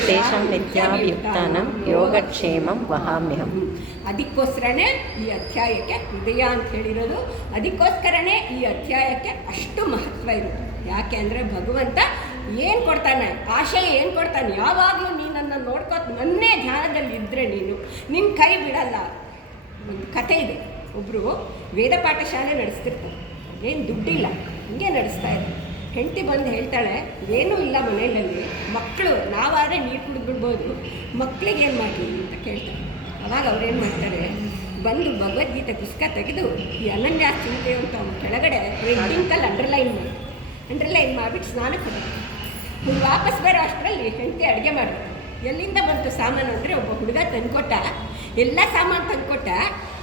ತೇಷಾಂ ನಿತ್ಯಾಭಿಯುಕ್ತಾನಂ ಯೋಗಕ್ಷೇಮಂ ವಹಾಮ್ಯಹಂ. ಹ್ಮ್. ಅದಕ್ಕೋಸ್ಕರನೇ ಈ ಅಧ್ಯಾಯಕ್ಕೆ ಹೃದಯ ಅಂತ ಹೇಳಿರೋದು. ಅದಕ್ಕೋಸ್ಕರನೇ ಈ ಅಧ್ಯಾಯಕ್ಕೆ ಅಷ್ಟು ಮಹತ್ವ ಇರುತ್ತೆ. ಯಾಕೆ ಅಂದರೆ ಭಗವಂತ ಏನು ಕೊಡ್ತಾನೆ? ಆಶಯ ಏನು ಕೊಡ್ತಾನೆ? ಯಾವಾಗಲೂ ನೀನನ್ನು ನನ್ನ ನೋಡ್ಕೋ ನನ್ನೇ ಧ್ಯಾನದಲ್ಲಿ ಇದ್ದರೆ ನೀನು. ನಿನ್ನ ಕೈ ಬಿಡಲ್ಲ. ಒಂದು ಕತೆ ಇದೆ. ಒಬ್ಬರು ವೇದ ಪಾಠಶಾಲೆ ನಡೆಸ್ತಿರ್ತಾರೆ. ಏನು ದುಡ್ಡಿಲ್ಲ. ಹಿಂಗೆ ನಡೆಸ್ತಾ ಇದ್ದಾರೆ ಹೆಂಡತಿ ಬಂದು ಹೇಳ್ತಾಳೆ, ಏನೂ ಇಲ್ಲ ಮನೆಯಲ್ಲಿ. ಮಕ್ಕಳು, ನಾವಾದರೆ ನೀರು ಕುಡಿದ್ಬಿಡ್ಬೋದು ಮಕ್ಕಳಿಗೆ ಏನು ಮಾಡಲಿ? ಅಂತ ಕೇಳ್ತಾರೆ ಅವಾಗ ಅವ್ರೇನು ಮಾಡ್ತಾರೆ, ಬಂದು ಭಗವದ್ಗೀತೆ ಪುಸ್ತಕ ತೆಗೆದು ಈ ಅನನ್ಯ ಚಿಂತೆ ಅಂತ ಅವ್ರ ಕೆಳಗಡೆ ರೆಡ್ಡಿಂಕಲ್ಲಿ ಅಂಡರ್ಲೈನ್ ಮಾಡಿ ಅಂಡರ್ಲೈನ್ ಮಾಡಿಬಿಟ್ಟು ಸ್ನಾನ ಕೊಡ್ತಾರೆ ನೀವು ವಾಪಸ್ ಬರೋ ಅಷ್ಟರಲ್ಲಿ ಹೆಂಡತಿ ಅಡುಗೆ ಮಾಡ್ತಾರೆ ಎಲ್ಲಿಂದ ಬಂತು ಸಾಮಾನು ಅಂದರೆ ಒಬ್ಬ ಹುಡುಗ ತಂದ್ಕೊಟ್ಟ ಎಲ್ಲ ಸಾಮಾನು ತಂದ್ಕೊಟ್ಟ.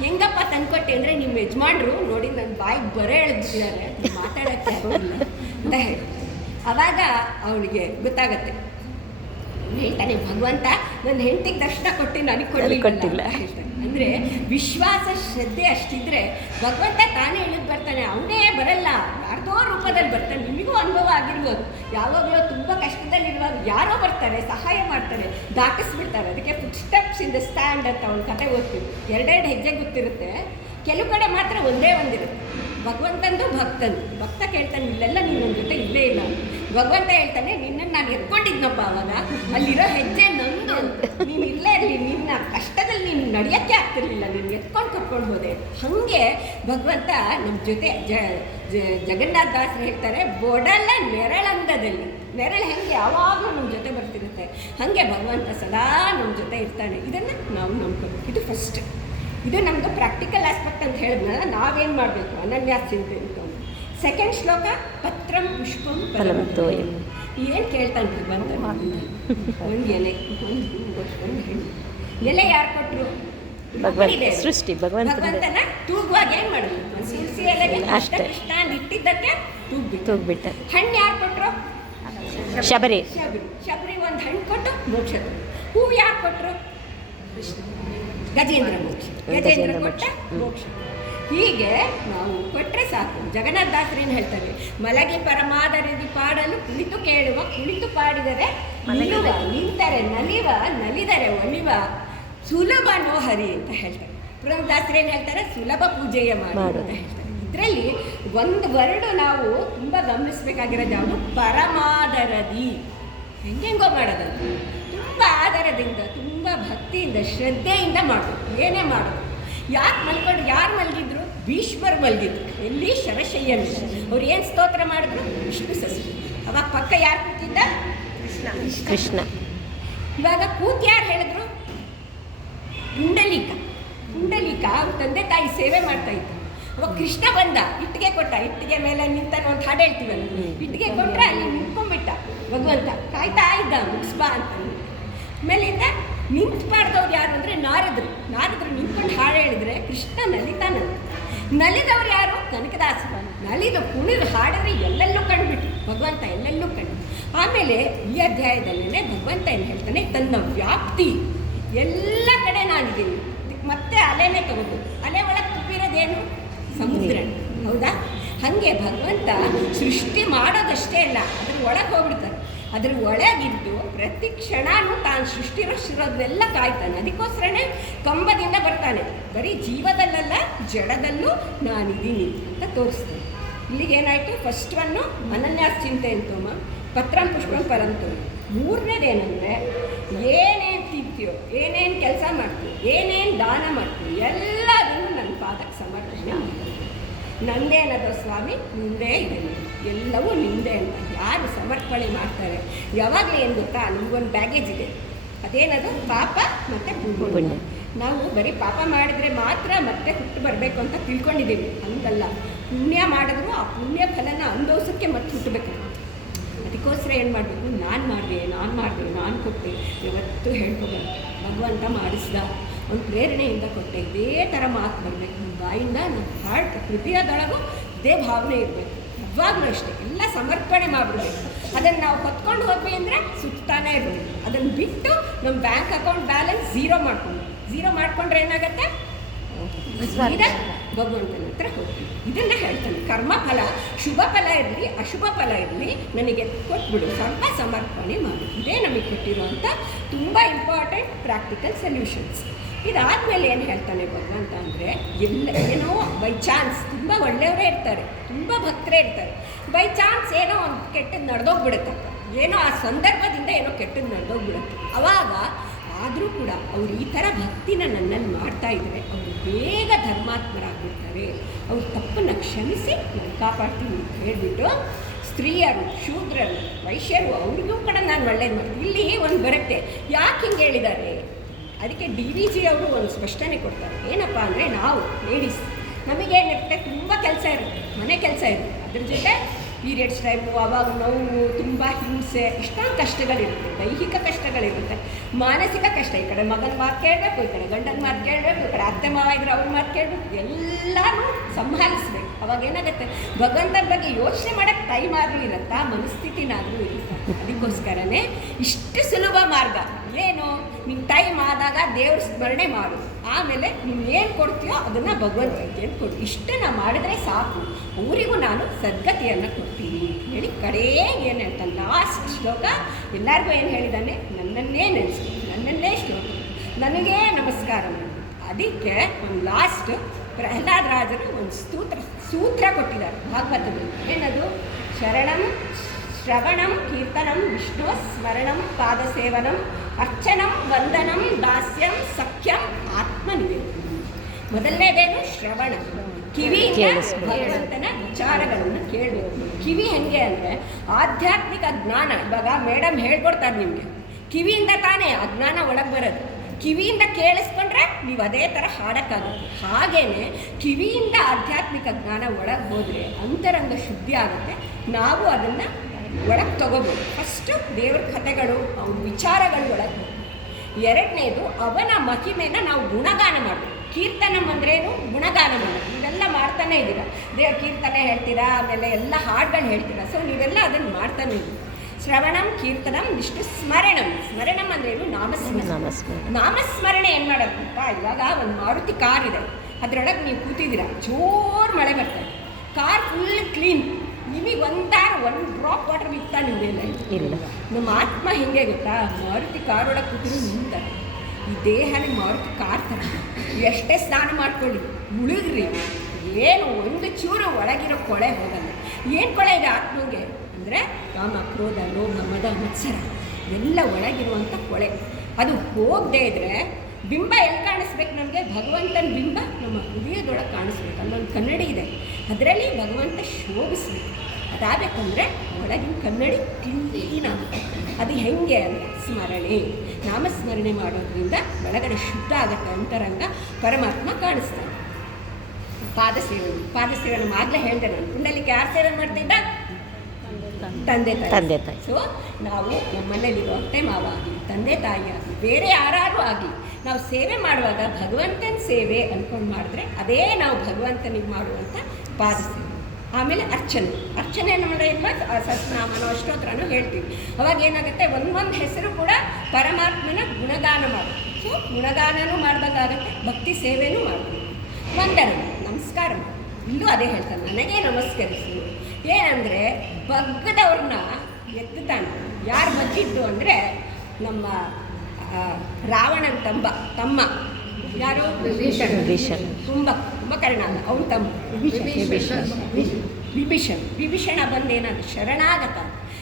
ಹೆಂಗಪ್ಪ ತಂದ್ಕೊಟ್ಟೆ ಅಂದರೆ ನಿಮ್ಮ ಯಜಮಾನ್ರು ನೋಡಿ ನನ್ನ ಬಾಯಿಗೆ ಬರೇ ಎಳೆದಿದ್ದಾರೆ ಮಾತಾಡೋಕ್ಕೆ ಆಗೋದಿಲ್ಲ ಅಂತ ಹೇಳ್ತಾರೆ ಅವಾಗ ಅವಳಿಗೆ ಗೊತ್ತಾಗತ್ತೆ. ಹೇಳ್ತಾನೆ ಭಗವಂತ ನನ್ನ ಹೆಂಡತಿಗೆ ದರ್ಶನ ಕೊಟ್ಟು ನನಗೆ ಕೊಡಲಿಲ್ಲ ಕೊಟ್ಟಿಲ್ಲ. ಹೇಳ್ತಾನೆ. ಅಂದರೆ ವಿಶ್ವಾಸ ಶ್ರದ್ಧೆ ಅಷ್ಟಿದ್ರೆ ಭಗವಂತ ತಾನೇ ಇಳಿದು ಬರ್ತಾನೆ. ಅವನೇ ಬರಲ್ಲ. ಯಾರ್ದೋ ರೂಪದಲ್ಲಿ ಬರ್ತಾನೆ. ನಿಮಗೂ ಅನುಭವ ಆಗಿರ್ಬೋದು. ಯಾವಾಗಲೂ ತುಂಬ ಕಷ್ಟದಲ್ಲಿರುವಾಗ ಯಾರೋ ಬರ್ತಾರೆ, ಸಹಾಯ ಮಾಡ್ತಾರೆ, ದಾಟಿಸ್ಬಿಡ್ತಾರೆ. ಅದಕ್ಕೆ foot steps in the stand ಅಂತ ಅವ್ನ ಕತೆ ಓದ್ತೀವಿ. ಎರಡೆರಡು ಹೆಜ್ಜೆ ಗೊತ್ತಿರುತ್ತೆ. ಕೆಲವು ಕಡೆ ಮಾತ್ರ ಒಂದೇ ಒಂದಿರುತ್ತೆ. ಭಗವಂತಂದು ಭಕ್ತಂದು ಭಕ್ತ ಕೇಳ್ತಾನೆ, ಇಲ್ಲೆಲ್ಲ ನೀನು ನನ್ನ ಜೊತೆ ಇಲ್ಲೇ ಇಲ್ಲ. ಭಗವಂತ ಹೇಳ್ತಾನೆ, ನಿನ್ನನ್ನು ನಾನು ಎತ್ಕೊಂಡಿದ್ನಪ್ಪ ಅವಾಗ. ಅಲ್ಲಿರೋ ಹೆಜ್ಜೆ ಅಂತ. ನೀನು ಇಲ್ಲೇ ಇರಲಿ ನಿನ್ನ ಕಷ್ಟದಲ್ಲಿ ನೀನು ನಡೆಯೋಕ್ಕೆ ಆಗ್ತಿರ್ಲಿಲ್ಲ, ನೀನು ಎತ್ಕೊಂಡು ಕರ್ಕೊಂಡು ಹೋದೆ. ಹಾಗೆ ಭಗವಂತ ನಮ್ಮ ಜೊತೆ ಜ ಜಗನ್ನಾಥ ದಾಸರು ಹೇಳ್ತಾರೆ, ಬೊಡಲ ನೆರಳಂಗದಲ್ಲಿ. ನೆರಳು ಹೆಂಗೆ? ಯಾವಾಗಲೂ ನಮ್ಮ ಜೊತೆ ಬರ್ತಿರುತ್ತೆ. ಹಾಗೆ ಭಗವಂತ ಸದಾ ನಮ್ಮ ಜೊತೆ ಇರ್ತಾನೆ. ಇದನ್ನು ನಾವು ನಂಬ್ಕೋಬೇಕು ಇದು ಫಸ್ಟ್ ಇದು ನಮ್ಮದು ಪ್ರಾಕ್ಟಿಕಲ್ ಆಸ್ಪೆಕ್ಟ್ ಅಂತ ಹೇಳಿದ್ನಲ್ಲ, ನಾವೇನು ಮಾಡಬೇಕು? ಅನನ್ಯಾಸ ಅಂತ. ಸೆಕೆಂಡ್ ಶ್ಲೋಕ, ಪತ್ರಂ ಪುಷ್ಪಂ ಫಲಂ ತೋಯಂ. ಏನು ಕೇಳ್ತಾನೆ ಒಂದು ಎಲೆ ಒಂದು ಹೆಣ್ಣು ಎಲೆ ಯಾರು ಕೊಟ್ಟರು ಭಗವಂತ ಸೃಷ್ಟಿ ಭಗವಂತನ ತೂಗುವಾಗ ಏನು ಮಾಡಿದ್ರು ಸಿಲ್ಸಿ ಎಲೆಗೆ ಅಷ್ಟೇ. ಇಟ್ಟಿದ್ದಕ್ಕೆ ತೂಗ್ಬಿಟ್ಟು ತೂಗ್ಬಿಟ್ಟ ಹಣ್ಣು ಯಾರು ಕೊಟ್ಟರು ಶಬರಿ. ಶಬರಿ. ಶಬರಿ ಒಂದು ಹಣ್ಣು ಕೊಟ್ಟು ಮೋಕ್ಷ. ಹೂವು ಯಾರು ಕೊಟ್ಟರು ಗಜೇಂದ್ರ ಮೋಕ್ಷ. ಗಜೇಂದ್ರ ಗಜೇಂದ್ರ ಕೊಟ್ಟ ಮೋಕ್ಷ. ಹೀಗೆ ನಾವು ಕೊಟ್ಟರೆ ಸಾಕು. ಜಗನ್ನಾಥದಾಸರೇನು ಹೇಳ್ತಾರೆ? ಮಲಗಿ ಪರಮಾದರಿದು ಪಾಡಲು ಕುಳಿತು ಕೇಳುವ ಕುಳಿತು ಪಾಡಿದರೆ ನಿಲ್ಲುವ ನಿಂತರೆ ನಲಿವ ನಲಿದರೆ ಒಲಿವ ಸುಲಭ ನೋಹರಿ ಅಂತ ಹೇಳ್ತಾರೆ. ಪುರಂದಾಸರೇನು ಹೇಳ್ತಾರೆ? ಸುಲಭ ಪೂಜೆಯ ಮಾಡು. ಅಂತ ಹೇಳ್ತಾರೆ. ಇದರಲ್ಲಿ ಒಂದು ವರ್ಡು ನಾವು ತುಂಬ ಗಮನಿಸಬೇಕಾಗಿರೋದು ಯಾವುದು? ಪರಮಾದರದಿ. ಹೆಂಗೆಂಗೋ ಮಾಡೋದು ತುಂಬ ಆದರದಿಂದ ತುಂಬ ಭಕ್ತಿಯಿಂದ ಶ್ರದ್ಧೆಯಿಂದ ಮಾಡೋದು ಏನೇ ಮಾಡೋದು ಯಾಕೆ ಮಲ್ಕೊಂಡು ಯಾರು ಮಲಗಿದ್ರು? ಭೀಷ್ಮರು ಮಲಗಿದ್ರು. ಎಲ್ಲಿ? ಶರಶಯ್ಯನು ಅವ್ರು ಏನು ಸ್ತೋತ್ರ ಮಾಡಿದ್ರು? ವಿಷ್ಣು ಸಸ್ಯ ಅವಾಗ ಪಕ್ಕ ಯಾರು ಕೂತಿದ್ದ? ಕೃಷ್ಣ. ಕೃಷ್ಣ. ಇವಾಗ ಕೂತ್ ಯಾರು ಹೇಳಿದ್ರು? ಪುಂಡಲಿಕ. ಪುಂಡಲಿಕ ಅವ್ರ ತಂದೆ ತಾಯಿ ಸೇವೆ ಮಾಡ್ತಾ ಇದ್ದ ಅವಾಗ ಕೃಷ್ಣ ಬಂದ. ಇಟ್ಟಿಗೆ ಕೊಟ್ಟ. ಇಟ್ಟಿಗೆ ಮೇಲೆ ನಿಂತಾನು ಒಂದು ಹಾಡು ಹೇಳ್ತೀವಲ್ಲ. ಇಟ್ಟಿಗೆ ಕೊಟ್ಟರೆ ಅಲ್ಲಿ ನಿಂತ್ಕೊಂಡ್ಬಿಟ್ಟ. ಭಗವಂತ ಕಾಯ್ತಾ ಇದ್ದ ಮುಗಿಸ್ಬಾ ಅಂತ. ಮೇಲಿಂದ ನಿಂತು ಮಾಡ್ದವ್ರು ಯಾರು ಅಂದರೆ ನಾರದರು. ನಾರದರು ನಿಂತ್ಕೊಂಡು ಹಾಡು ಹೇಳಿದ್ರೆ ಕೃಷ್ಣ ನಲಿತಾನ. ನಲಿದವ್ರು ಯಾರು? ಕನಕದಾಸರು. ನಲಿದ ಕುಣಿದು ಹಾಡಿದ್ರೆ ಎಲ್ಲೆಲ್ಲೂ ಕಂಡುಬಿಟ್ಟು ಭಗವಂತ ಎಲ್ಲೆಲ್ಲೂ ಕಂಡು. ಆಮೇಲೆ ಈ ಅಧ್ಯಾಯದಲ್ಲೇ ಭಗವಂತ ಏನು ಹೇಳ್ತಾನೆ? ತನ್ನ ವ್ಯಾಪ್ತಿ. ಎಲ್ಲ ಕಡೆ ನಾನಿದ್ದೀನಿ. ಮತ್ತೆ ಅಲೆನೇ ತಗೋದು ಅಲೆ ಒಳಗೆ ತುಂಬಿರೋದೇನು ಸಮುದ್ರ. ಹೌದಾ? ಹಾಗೆ ಭಗವಂತ ಸೃಷ್ಟಿ ಮಾಡೋದಷ್ಟೇ ಅಲ್ಲ, ಅದ್ರ ಒಳಗೆ ಹೋಗ್ಬಿಡ್ತಾನೆ. ಅದ್ರ ಒಳಗಿದ್ದು ಪ್ರತಿ ಕ್ಷಣನೂ ತಾನು ಸೃಷ್ಟಿರೋದನ್ನೆಲ್ಲ ಕಾಯ್ತಾನೆ. ಅದಕ್ಕೋಸ್ಕರನೇ ಕಂಬದಿಂದ ಬರ್ತಾನೆ. ಬರೀ ಜೀವದಲ್ಲೆಲ್ಲ, ಜಡದಲ್ಲೂ ನಾನಿದ್ದೀನಿ ಅಂತ ತೋರಿಸ್ತಾನೆ. ಇಲ್ಲಿಗೇನಾಯಿತು ಫಸ್ಟ್ ಒನ್ನು ಅನನ್ಯಾಸ ಚಿಂತೆ ಅಂತೋಮ ಪತ್ರಂ ಪುಷ್ಪಂ ಪರಂತು. ಮೂರನೇದೇನೆಂದರೆ, ಏನೇನು ತಿಂತೀಯೋ, ಏನೇನು ಕೆಲಸ ಮಾಡ್ತೀವಿ ಏನೇನು ದಾನ ಮಾಡ್ತೀವಿ ಎಲ್ಲದನ್ನು ನನ್ನ ಪಾದಕ್ಕೆ ಸಮರ್ಪಣೆ ಮಾಡ್ತೀನಿ. ಸ್ವಾಮಿ ಮುಂದೆ ಇದೆ. ಎಲ್ಲವೂ ನಿಂದೆ ಅಂತ. ಯಾರು ಸಮರ್ಪಣೆ ಮಾಡ್ತಾರೆ? ಯಾವಾಗಲೂ ಏನು ಗೊತ್ತಾ? ನಮಗೊಂದು ಬ್ಯಾಗೇಜ್ ಇದೆ. ಅದೇನದು? ಪಾಪ ಮತ್ತು ಪುಣ್ಯ. ನಾವು ಬರೀ ಪಾಪ ಮಾಡಿದರೆ ಮಾತ್ರ ಮತ್ತೆ ಹುಟ್ಟು ಬರಬೇಕು ಅಂತ ತಿಳ್ಕೊಂಡಿದ್ದೀವಿ. ಹಂಗಲ್ಲ. ಪುಣ್ಯ ಮಾಡಿದ್ರು ಆ ಪುಣ್ಯ ಫಲನ ಅನುಭವಿಸೋಕ್ಕೆ ಮತ್ತೆ ಹುಟ್ಟಬೇಕು. ಅದಕ್ಕೋಸ್ಕರ ಏನು ಮಾಡಬೇಕು? ನಾನು ಮಾಡಿದೆ ನಾನು ಮಾಡಿದೆ, ನಾನು ಕೊಟ್ಟೆ. ಯಾವತ್ತೂ ಹೇಳ್ಕೊಬಾರ್ದು. ಭಗವಂತ ಮಾಡಿಸ್ದ. ಒಂದು ಪ್ರೇರಣೆಯಿಂದ ಕೊಟ್ಟೆ. ಇದೇ ಥರ ಮಾತು ಬರಬೇಕು. ಬಾಯಿಂದ ನಮ್ಮ ಹಾರ್ಟ್ ಹೃದಯದೊಳಗೂ ಇದೇ ಭಾವನೆ ಇರಬೇಕು. ಯಾವಾಗಲೂ ಅಷ್ಟೇ ಎಲ್ಲ ಸಮರ್ಪಣೆ ಮಾಡಿಬಿಡ್ಬೇಕು. ಅದನ್ನು ನಾವು ಹೊತ್ಕೊಂಡು ಹೋದ್ವಿ ಅಂದರೆ ಸುತ್ತಾನೇ ಇರಬೇಕು ಅದನ್ನು ಬಿಟ್ಟು ನಮ್ಮ ಬ್ಯಾಂಕ್ ಅಕೌಂಟ್ ಬ್ಯಾಲೆನ್ಸ್ ಝೀರೋ ಮಾಡ್ಕೊಂಡು ಝೀರೋ ಮಾಡ್ಕೊಂಡ್ರೆ ಏನಾಗುತ್ತೆ? ಭಗವಂತನ ಹತ್ರ ಹೋಗ್ತೀವಿ. ಇದನ್ನ ಹೇಳ್ತಾನೆ. ಕರ್ಮ ಫಲ ಶುಭ ಫಲ ಇರಲಿ ಅಶುಭ ಫಲ ಇರಲಿ ನನಗೆ ಕೊಟ್ಬಿಡು. ಸ್ವಲ್ಪ ಸಮರ್ಪಣೆ ಮಾಡು. ಇದೇ ನಮಗೆ ಕೊಟ್ಟಿರುವಂಥ ತುಂಬ ಇಂಪಾರ್ಟೆಂಟ್ ಪ್ರಾಕ್ಟಿಕಲ್ ಸೊಲ್ಯೂಷನ್ಸ್ ಇದಾದಮೇಲೆ ಏನು ಹೇಳ್ತಾನೆ ಭಗವಂತ ಅಂದರೆ ಎಲ್ಲ ಏನೋ ಬೈ ಚಾನ್ಸ್ ತುಂಬ ಒಳ್ಳೆಯವರೇ ಇರ್ತಾರೆ. ತುಂಬ ಭಕ್ತರೇ ಇರ್ತಾರೆ. ಬೈ ಚಾನ್ಸ್ ಏನೋ ಒಂದು ಕೆಟ್ಟದ್ದು ನಡೆದೋಗ್ಬಿಡುತ್ತೆ. ಏನೋ ಆ ಸಂದರ್ಭದಿಂದ ಏನೋ ಕೆಟ್ಟದ್ದು ನಡೆದೋಗ್ಬಿಡುತ್ತೆ. ಅವಾಗ ಆದರೂ ಕೂಡ ಅವರು ಈ ಥರ ಭಕ್ತಿನ ನನ್ನಲ್ಲಿ ಮಾಡ್ತಾ ಇದ್ದಾರೆ ಅವರು ಬೇಗ ಧರ್ಮಾತ್ಮರಾಗಿರ್ತಾರೆ. ಅವ್ರ ತಪ್ಪನ್ನು ಕ್ಷಮಿಸಿ ನಾನು ಕಾಪಾಡ್ತೀನಿ ಅಂತ ಹೇಳಿಬಿಟ್ಟು ಸ್ತ್ರೀಯರು, ಶೂದ್ರರು, ವೈಶ್ಯರು ಅವ್ರಿಗೂ ಕೂಡ ನಾನು ಒಳ್ಳೇದು ಮಾಡ್ತೀನಿ. ಇಲ್ಲಿ ಒಂದು ಬರುತ್ತೆ. ಯಾಕೆ ಹಿಂಗೆ ಹೇಳಿದ್ದಾರೆ? ಅದಕ್ಕೆ ಡಿ ವಿ ಜಿ ಅವರು ಒಂದು ಸ್ಪಷ್ಟನೆ ಕೊಡ್ತಾರೆ. ಏನಪ್ಪ ಅಂದರೆ ನಾವು ಲೇಡೀಸ್ ನಮಗೇನಿರುತ್ತೆ ತುಂಬ ಕೆಲಸ ಇರುತ್ತೆ, ಮನೆ ಕೆಲಸ ಇರುತ್ತೆ. ಅದ್ರ ಜೊತೆ ಪೀರಿಯಡ್ಸ್ ಟೈಮು ಅವಾಗ ನೋವು, ತುಂಬ ಹಿಂಸೆ ಇಷ್ಟೊಂದು ಕಷ್ಟಗಳಿರುತ್ತೆ. ದೈಹಿಕ ಕಷ್ಟಗಳಿರುತ್ತೆ, ಮಾನಸಿಕ ಕಷ್ಟ. ಈ ಕಡೆ ಮಗನ ಮಾತು ಕೇಳಬೇಕು, ಈ ಕಡೆ ಗಂಡನ ಮಾತು ಕೇಳಬೇಕು, ಈ ಕಡೆ ಅತ್ತೆ ಮಾವ ಇದ್ರೆ ಅವ್ರ ಮಾತು ಕೇಳಬೇಕು. ಎಲ್ಲನೂ ಸಂಭಾಲಿಸ್ಬೇಕು. ಅವಾಗ ಏನಾಗುತ್ತೆ? ಭಗವಂತನ ಬಗ್ಗೆ ಯೋಚನೆ ಮಾಡೋಕ್ಕೆ ಟೈಮ್ ಆದರೂ ಇರುತ್ತಾ, ಮನಸ್ಥಿತಿನಾದರೂ ಇರುತ್ತಾ. ಅದಕ್ಕೋಸ್ಕರನೇ ಇಷ್ಟು ಸುಲಭ ಮಾರ್ಗ. ಏನು ನಿಮ್ಮ ಟೈಮ್ ಆದಾಗ ದೇವ್ರ ಸ್ಮರಣೆ ಮಾಡು. ಆಮೇಲೆ ನೀನು ಏನು ಕೊಡ್ತೀಯೋ ಅದನ್ನು ಭಗವಂತನಿಗೆ ಕೊಡು. ಇಷ್ಟನ್ನು ಮಾಡಿದ್ರೆ ಸಾಕು. ಅವರಿಗೂ ನಾನು ಸದ್ಗತಿಯನ್ನು ಕೊಡ್ತೀನಿ ಅಂತ ಹೇಳಿ ಕಡೇ ಏನು ಹೇಳ್ತಾನೆ. ಲಾಸ್ಟ್ ಶ್ಲೋಕ ಎಲ್ಲರಿಗೂ ಏನು ಹೇಳಿದ್ದಾನೆ? ನನ್ನನ್ನೇ ನೆನೆಸಿ. ನನ್ನನ್ನೇ ಶ್ಲೋಕ. ನನಗೇ ನಮಸ್ಕಾರ ಅದಕ್ಕೆ ಒಂದು ಲಾಸ್ಟ್ ಪ್ರಹ್ಲಾದ್ ರಾಜರು ಒಂದು ಸ್ತೂತ್ರ, ಸೂತ್ರ ಕೊಟ್ಟಿದ್ದಾರೆ. ಭಾಗವತದಲ್ಲಿ. ಏನದು? ಶರಣಂ, ಶ್ರವಣಂ, ಕೀರ್ತನಂ, ವಿಷ್ಣು, ಸ್ಮರಣಂ, ಪಾದಸೇವನಂ ಅರ್ಚನಂ ವಂದನಂ ದಾಸ್ಯಂ ಸಖ್ಯಂ ಆತ್ಮನಿವೇದನ. ಮೊದಲನೇದೇನು? ಶ್ರವಣ. ಕಿವಿ. ಭಗವಂತನ ವಿಚಾರಗಳನ್ನು ಕೇಳಬೇಕು ಕಿವಿ ಹೆಂಗೆ ಅಂದರೆ ಆಧ್ಯಾತ್ಮಿಕ ಜ್ಞಾನ ಇವಾಗ ಮೇಡಮ್ ಹೇಳ್ಕೊಡ್ತಾರೆ ನಿಮಗೆ. ಕಿವಿಯಿಂದ ತಾನೇ ಆ ಜ್ಞಾನ ಒಳಗೆ ಬರೋದು. ಕಿವಿಯಿಂದ ಕೇಳಿಸ್ಕೊಂಡ್ರೆ ನೀವು ಅದೇ ಥರ ಹಾಡೋಕ್ಕಾಗುತ್ತೆ ಹಾಗೇನೆ ಕಿವಿಯಿಂದ ಆಧ್ಯಾತ್ಮಿಕ ಜ್ಞಾನ ಒಳಗೆ ಹೋದರೆ ಅಂತರಂಗ ಶುದ್ಧಿ ಆಗುತ್ತೆ. ನಾವು ಅದನ್ನು ಒಳಗೆ ತಗೋಬೋದು ಫಸ್ಟು ದೇವ್ರ ಕಥೆಗಳು ಅವ್ರ ವಿಚಾರಗಳು ಒಳಗೆ ಎರಡನೇದು ಅವನ ಮಹಿಮೆನ ನಾವು ಗುಣಗಾನ ಮಾಡಬೇಕು. ಕೀರ್ತನಂ ಅಂದ್ರೇನು? ಗುಣಗಾನ ಮಾಡೋದು ಇವೆಲ್ಲ ಮಾಡ್ತಾನೆ ಇದ್ದೀರ. ದೇವ್ರ ಕೀರ್ತನೆ ಹೇಳ್ತೀರಾ? ಆಮೇಲೆ ಎಲ್ಲ ಹಾಡುಗಳು ಹೇಳ್ತೀರಾ? ಸೊ ನೀವೆಲ್ಲ ಅದನ್ನು ಮಾಡ್ತಾನೆ ಇದ್ದೀರಿ. ಶ್ರವಣಂ ಕೀರ್ತನಂ ಇಷ್ಟು ಸ್ಮರಣಂ. ಸ್ಮರಣಂ ಅಂದ್ರೇನು? ನಾಮಸ್ಮರಣ. ನಾಮ ನಾಮಸ್ಮರಣೆ ಏನು ಮಾಡೋದಪ್ಪ ಇವಾಗ ಒಂದು ಮಾರುತಿ ಕಾರ್ ಇದೆ. ಅದರೊಳಗೆ ನೀವು ಕೂತಿದ್ದೀರಾ. ಜೋರು ಮಳೆ ಬರ್ತಾರೆ ಕಾರ್ ಫುಲ್ ಕ್ಲೀನ್ ನಿಮಗೆ ಒಂದಾರ ಒಂದು ಡ್ರಾಪ್ ವಾಟರ್ ಬಿತ್ತಾ ನಿಮ್ದೆಲ್ಲ ಇಲ್ಲ. ನಮ್ಮ ಆತ್ಮ ಹೆಂಗೆ ಗೊತ್ತಾ? ಮಾರುತಿ ಕಾರ್ ಒಳಗೆ ಕೂತಿರೋ ನಿಂತ. ಈ ದೇಹನ ಮಾರುತಿ ಕಾರ್ ಥರ ಎಷ್ಟೇ ಸ್ನಾನ ಮಾಡ್ಕೊಳ್ಳಿ ಮುಳುಗ್ರಿ. ಏನು ಒಂದು ಚೂರು ಒಳಗಿರೋ ಕೊಳೆ ಹೋಗಲ್ಲ. ಏನು ಕೊಳೆ ಇದೆ ಆತ್ಮಗೆ? ಅಂದರೆ ಕಾಮ ಕ್ರೋಧ ಲೋಭ ಮದ ಮತ್ಸರ. ಎಲ್ಲ ಒಳಗಿರುವಂಥ ಕೊಳೆ. ಅದು ಹೋಗದೆ ಇದ್ರೆ ಬಿಂಬ ಎಲ್ಲಿ ಕಾಣಿಸ್ಬೇಕು ನಮಗೆ? ಭಗವಂತನ ಬಿಂಬ ನಮ್ಮ ಹೃದಯದೊಳಗೆ ಕಾಣಿಸ್ಬೇಕು. ಅಲ್ಲೊಂದು ಕನ್ನಡಿ ಇದೆ. ಅದರಲ್ಲಿ ಭಗವಂತ ಶೋಭಿಸ್ಬೇಕು. ಅದಾಗಬೇಕಂದ್ರೆ ಒಳಗಿನ ಕನ್ನಡಿ ಕ್ಲೀನ್ ಆಗುತ್ತೆ ಅದು ಹೆಂಗೆ ಅಂದರೆ ಸ್ಮರಣೆ. ನಾಮಸ್ಮರಣೆ ಮಾಡೋದ್ರಿಂದ ಒಳಗಡೆ ಶುದ್ಧ ಆಗುತ್ತೆ ಅಂತರಂಗ ಪರಮಾತ್ಮ ಕಾಣಿಸ್ತಾನೆ. ಪಾದ ಸೇವನೆ ಪಾದ ಸೇವನೆ ಆಗಲೇ ಹೇಳಿದೆ ನಾನು. ಕುಂಡಲಿಕ್ಕೆ ಯಾರು ಸೇವನೆ ಮಾಡ್ತಿದ್ದ? ತಂದೆ ತಾಯಿ. ತಂದೆ ತಾಯಿ. ಸೊ ನಾವು ನಮ್ಮನೇಲಿರೋ ಅತ್ತೆ ಮಾವ ಆಗಲಿ ತಂದೆ ತಾಯಿ ಆಗಲಿ ಬೇರೆ ಯಾರು ಆಗಲಿ ನಾವು ಸೇವೆ ಮಾಡುವಾಗ ಭಗವಂತನ ಸೇವೆ ಅಂದ್ಕೊಂಡು ಮಾಡಿದ್ರೆ ಅದೇ ನಾವು ಭಗವಂತನಿಗೆ ಮಾಡುವಂಥ ಪಾದ ಸೇವೆ ಆಮೇಲೆ ಅರ್ಚನೆ. ಅರ್ಚನೆಯನ್ನು ಮಾಡೋದ್ರಿಂದ ಸತ್ನಾಮನೋ ಅಷ್ಟೋತ್ರನೋ ಹೇಳ್ತೀವಿ. ಅವಾಗ ಏನಾಗುತ್ತೆ? ಒಂದೊಂದು ಹೆಸರು ಕೂಡ ಪರಮಾತ್ಮನ ಗುಣಗಾನ ಮಾಡು ಸೊ ಗುಣಗಾನನೂ ಮಾಡಬೇಕಾಗತ್ತೆ ಭಕ್ತಿ ಸೇವೆನೂ ಮಾಡಬೇಕು. ವಂದನ ನಮಸ್ಕಾರ. ಇಲ್ಲೂ ಅದೇ ಹೇಳ್ತಾನೆ ನನಗೆ ನಮಸ್ಕರಿಸು. ಏನಂದರೆ ಬಗ್ಗದವ್ರನ್ನ ಎತ್ತಾನೆ ಯಾರು ಬಗ್ಗಿದ್ದು ಅಂದರೆ ನಮ್ಮ ರಾವಣನ ತಂಬ ತಮ್ಮ. ಯಾರು? ವಿಭೀಷಣ. ಕುಂಭ ಕುಂಭಕರ್ಣ ಅಲ್ಲ. ಅವನು ತಮ್ಮ ವಿಭೀಷಣ. ವಿಭೀಷಣ. ವಿಭೀಷಣ. ಬಂದೇನಂತ ಶರಣಾಗತ.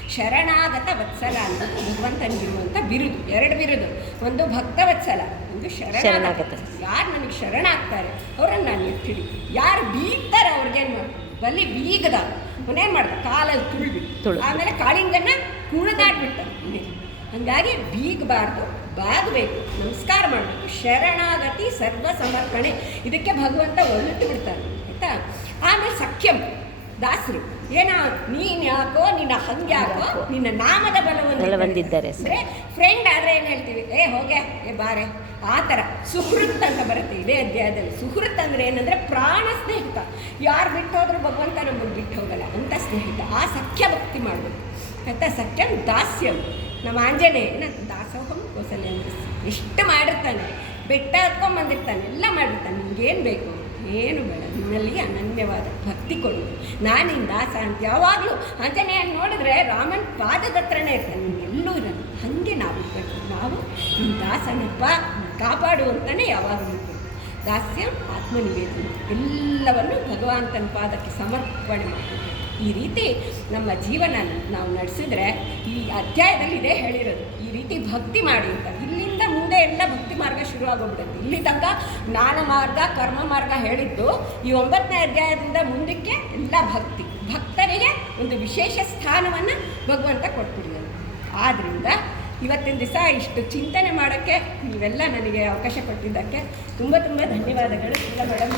ಶರಣಾಗತ ವತ್ಸಲ ಅಂತ ಭಗವಂತನಿಗಿರುವಂಥ ಬಿರುದು. ಎರಡು ಬಿರುದು. ಒಂದು ಭಕ್ತ ವತ್ಸಲ ಒಂದು ಶರಣಾಗತ. ಯಾರು ನನಗೆ ಶರಣಾಗ್ತಾರೆ? ಅವರನ್ನು ನಾನು ಎತ್ತಿಡಿ. ಯಾರು ಬೀಗ್ತಾರೆ ಅವ್ರಿಗೇನು ಬಲಿ ಬೀಗದ ಅವನೇನು ಮಾಡ್ತಾರೆ? ಕಾಲಲ್ಲಿ ತುಳಿಬಿಟ್ಟು ತುಳ್ದು. ಆಮೇಲೆ ಕಾಳಿಂಗನ್ನ ಕುಣಿದಾಡ್ಬಿಡ್ತಾರೆ. ಹಂಗಾಗಿ ಬೀಗಬಾರ್ದು ಬಾಗಬೇಕು ನಮಸ್ಕಾರ ಮಾಡಬೇಕು ಶರಣಾಗತಿ ಸರ್ವ ಸಮರ್ಪಣೆ ಇದಕ್ಕೆ ಭಗವಂತ ಒಲಿತು ಬಿಡ್ತಾರೆ ಆಯ್ತಾ? ಆಮೇಲೆ ಸಖ್ಯಂ ದಾಸರು. ಏನ ನೀನು ಯಾಕೋ ನಿನ್ನ ಹಂಗ್ಯಾಕೋ ನಿನ್ನ ನಾಮದ ಬಲವನ್ನು ಬಂದಿದ್ದಾರೆ. ಫ್ರೆಂಡ್ ಆದರೆ ಏನು ಹೇಳ್ತೀವಿ? ಏ ಹೋಗೆ ಏ ಬಾರೆ. ಆ ಥರ. ಸುಹೃತ್ ಅಂತ ಬರುತ್ತೆ ಇದೇ ಅಧ್ಯಾಯದಲ್ಲಿ. ಸುಹೃತ್ ಅಂದರೆ ಏನಂದರೆ ಪ್ರಾಣ ಸ್ನೇಹಿತ. ಯಾರು ಬಿಟ್ಟು ಹೋದ್ರೂ ಭಗವಂತ ನಮ್ಮನ್ನು ಬಿಟ್ಟು ಹೋಗಲ್ಲ. ಅಂತ ಸ್ನೇಹಿತ. ಆ ಸಖ್ಯ ಭಕ್ತಿ ಮಾಡಬೇಕು. ಆಯ್ತಾ? ಸಖ್ಯಂ ದಾಸ್ಯಂ. ನಮ್ಮ ಆಂಜನೇಯನ ದಾಸೋಹಂ ಕೋಸಲೆ ಎಷ್ಟು ಮಾಡಿರ್ತಾನೆ. ಬೆಟ್ಟ ಹತ್ಕೊಂಡ್ ಬಂದಿರ್ತಾನೆ. ಎಲ್ಲ ಮಾಡಿರ್ತಾನೆ. ನಿಮ್ಗೇನು ಬೇಕು? ಏನು ಬೇಡ. ನಿನ್ನಲ್ಲಿ ಅನನ್ಯವಾದ ಭಕ್ತಿ ಕೊಡು. ನಾನಿನ್ ದಾಸ ಅಂತ ಯಾವಾಗಲೂ ಆಂಜನೇಯ ನೋಡಿದ್ರೆ ರಾಮನ್ ಪಾದದ ಹತ್ರನೇ ಇರ್ತಾನೆ. ಎಲ್ಲೂ ಇರಲ್ಲ. ಹಾಗೆ ನಾವು ಇರ್ಬೇಕು. ನಾವು ನಿಮ್ಮ ದಾಸನಪ್ಪ ಕಾಪಾಡು ಅಂತಲೇ ಯಾವಾಗಲೂ ದಾಸ್ಯ, ಆತ್ಮನಿವೇದನೆ. ಎಲ್ಲವನ್ನು ಭಗವಂತನ ಪಾದಕ್ಕೆ ಸಮರ್ಪಣೆ ಮಾಡಬೇಕು ಈ ರೀತಿ ನಮ್ಮ ಜೀವನ ನಾವು ನಡೆಸಿದ್ರೆ ಈ ಅಧ್ಯಾಯದಲ್ಲಿ ಇದೇ ಹೇಳಿರೋದು, ಈ ರೀತಿ ಭಕ್ತಿ ಮಾಡಿ ಅಂತ. ಇಲ್ಲಿಂದ ಮುಂದೆ ಎಲ್ಲ ಭಕ್ತಿ ಮಾರ್ಗ ಶುರುವಾಗೋಗ್ಬಿಡುತ್ತೆ. ಇಲ್ಲಿ ತನಕ ಜ್ಞಾನ ಮಾರ್ಗ, ಕರ್ಮ ಮಾರ್ಗ ಹೇಳಿದ್ದು ಈ ಒಂಬತ್ತನೇ ಅಧ್ಯಾಯದಿಂದ ಮುಂದಕ್ಕೆ ಎಲ್ಲ ಭಕ್ತಿ. ಭಕ್ತರಿಗೆ ಒಂದು ವಿಶೇಷ ಸ್ಥಾನವನ್ನು ಭಗವಂತ ಕೊಟ್ಬಿಟ್ಟಿದ್ದಾನೆ ಆದ್ದರಿಂದ ಇವತ್ತಿನ ದಿವಸ ಇಷ್ಟು ಚಿಂತನೆ ಮಾಡೋಕ್ಕೆ ನೀವೆಲ್ಲ ನನಗೆ ಅವಕಾಶ ಕೊಟ್ಟಿದ್ದಕ್ಕೆ ತುಂಬ ತುಂಬ ಧನ್ಯವಾದಗಳು. ಇಲ್ಲ ಮೇಡಮ್